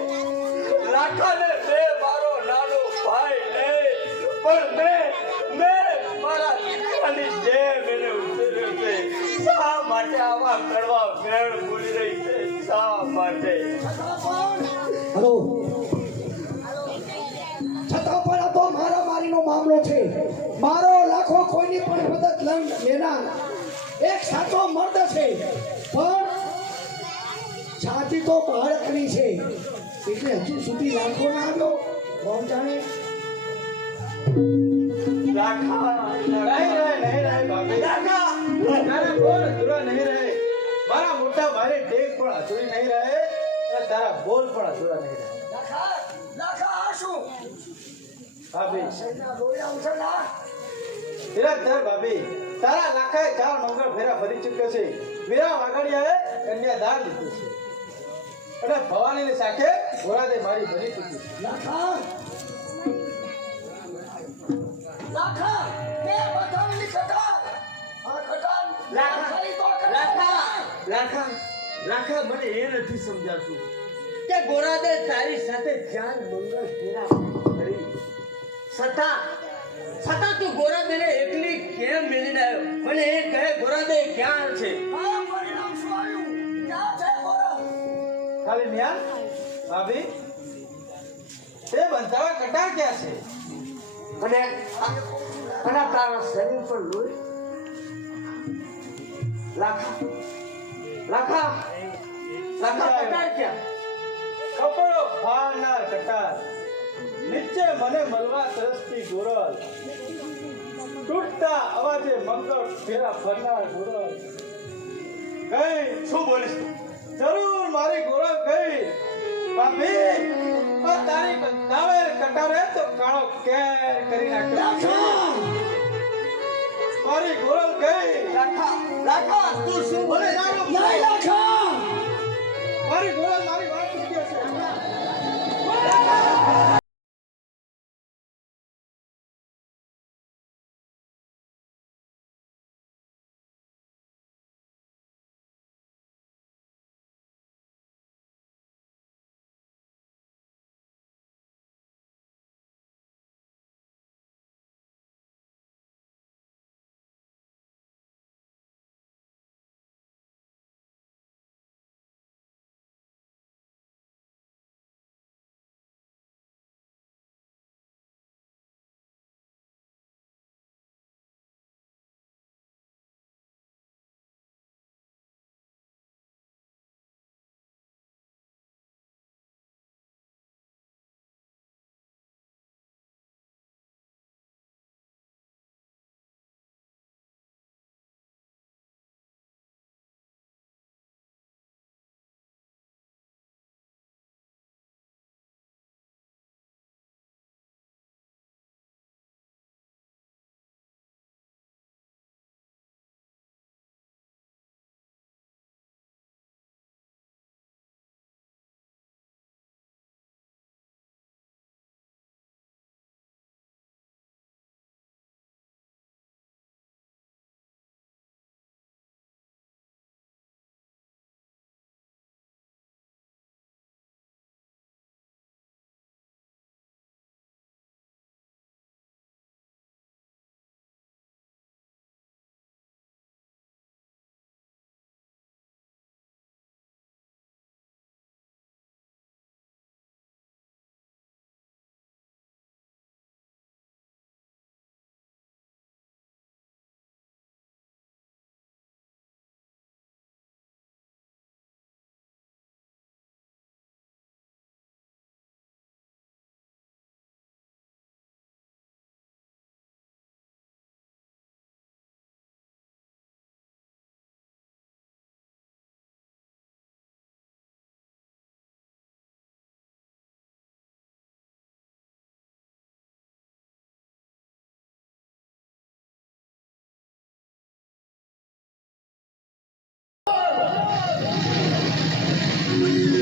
લાખાને બે મારો નાનો ભાઈ લે પણ મેં મારા દીકરાની જેમ એને ઉછેર્યો છે. શા માટે આવા કડવા વેણ બોલી રહી છે? શા માટે? હલો છતાં પણ આ તો મારામારીનો મામલો છે. મારો લાખો કોઈની પણ મદદ લેનાર એક સાચો મર્દ છે, પણ છાતી તો બાળકની છે એટલે હજુ સુધી લાખો ના આવ્યો. કોણ જાણે? લાખા નહીં રહે ભાભી. લાખા તારા બોલ અધૂરા નહીં રહે. મારા મોટા ભાઈ ટેક પણ અધૂરી નહીં રહે અને તારા બોલ પણ અધૂરા નહીં રહે. લાખા લાખા આ શું? ભાભી સૈના રોયા ઉછળના ધીરજ ધર ભાભી. તારા લાખાએ 4 મંગળ ફેરા ફરી ચૂક્યો છે. વીરા વાગડિયાએ કન્યાદાન લીધું છે અને ભવાનીની સાથે ઘોડાદે મારી બની ચૂકી છે. લાખા લાખા તે બધાની કથા આ કથા લાખાની તો લાખા લાખા મને એ નથી સમજાતું કે ઘોડાદે તારી સાથે 4 મંગળ ફેરા ફરી છતાં તું ગોરાદેને એકલી કેમ મેળીને આવ્યો? મને એ કહે ગોરાદે ક્યાં છે? આ પરિણામ શું આવ્યું? ક્યાં છે ગોરલ? ખાલી ન્યા ભાભી તે બંધાવા કટાર ક્યાં છે? અને તારા શરીર પર લોહી લાખા લાખા લાખા કટાર ક્યાં? કપડો ફાડનાર કટાર નીચે મને મળવા તરસતી ગોરલ. તૂટતા અવાજે મંગળ ફેરા ફરનાર ગોરલ. ગઈ શું બોલીશ? જરૂર મારી ગોરલ ગઈ. ભાભી તારી બંધાવે કટારે તો કાળો કેર કરી નાખ્યો. મારી ગોરલ ગઈ. લાખા તું શું બોલે? લાખા મારી ગોરલ મારી વાત પૂછ્યો છે. છે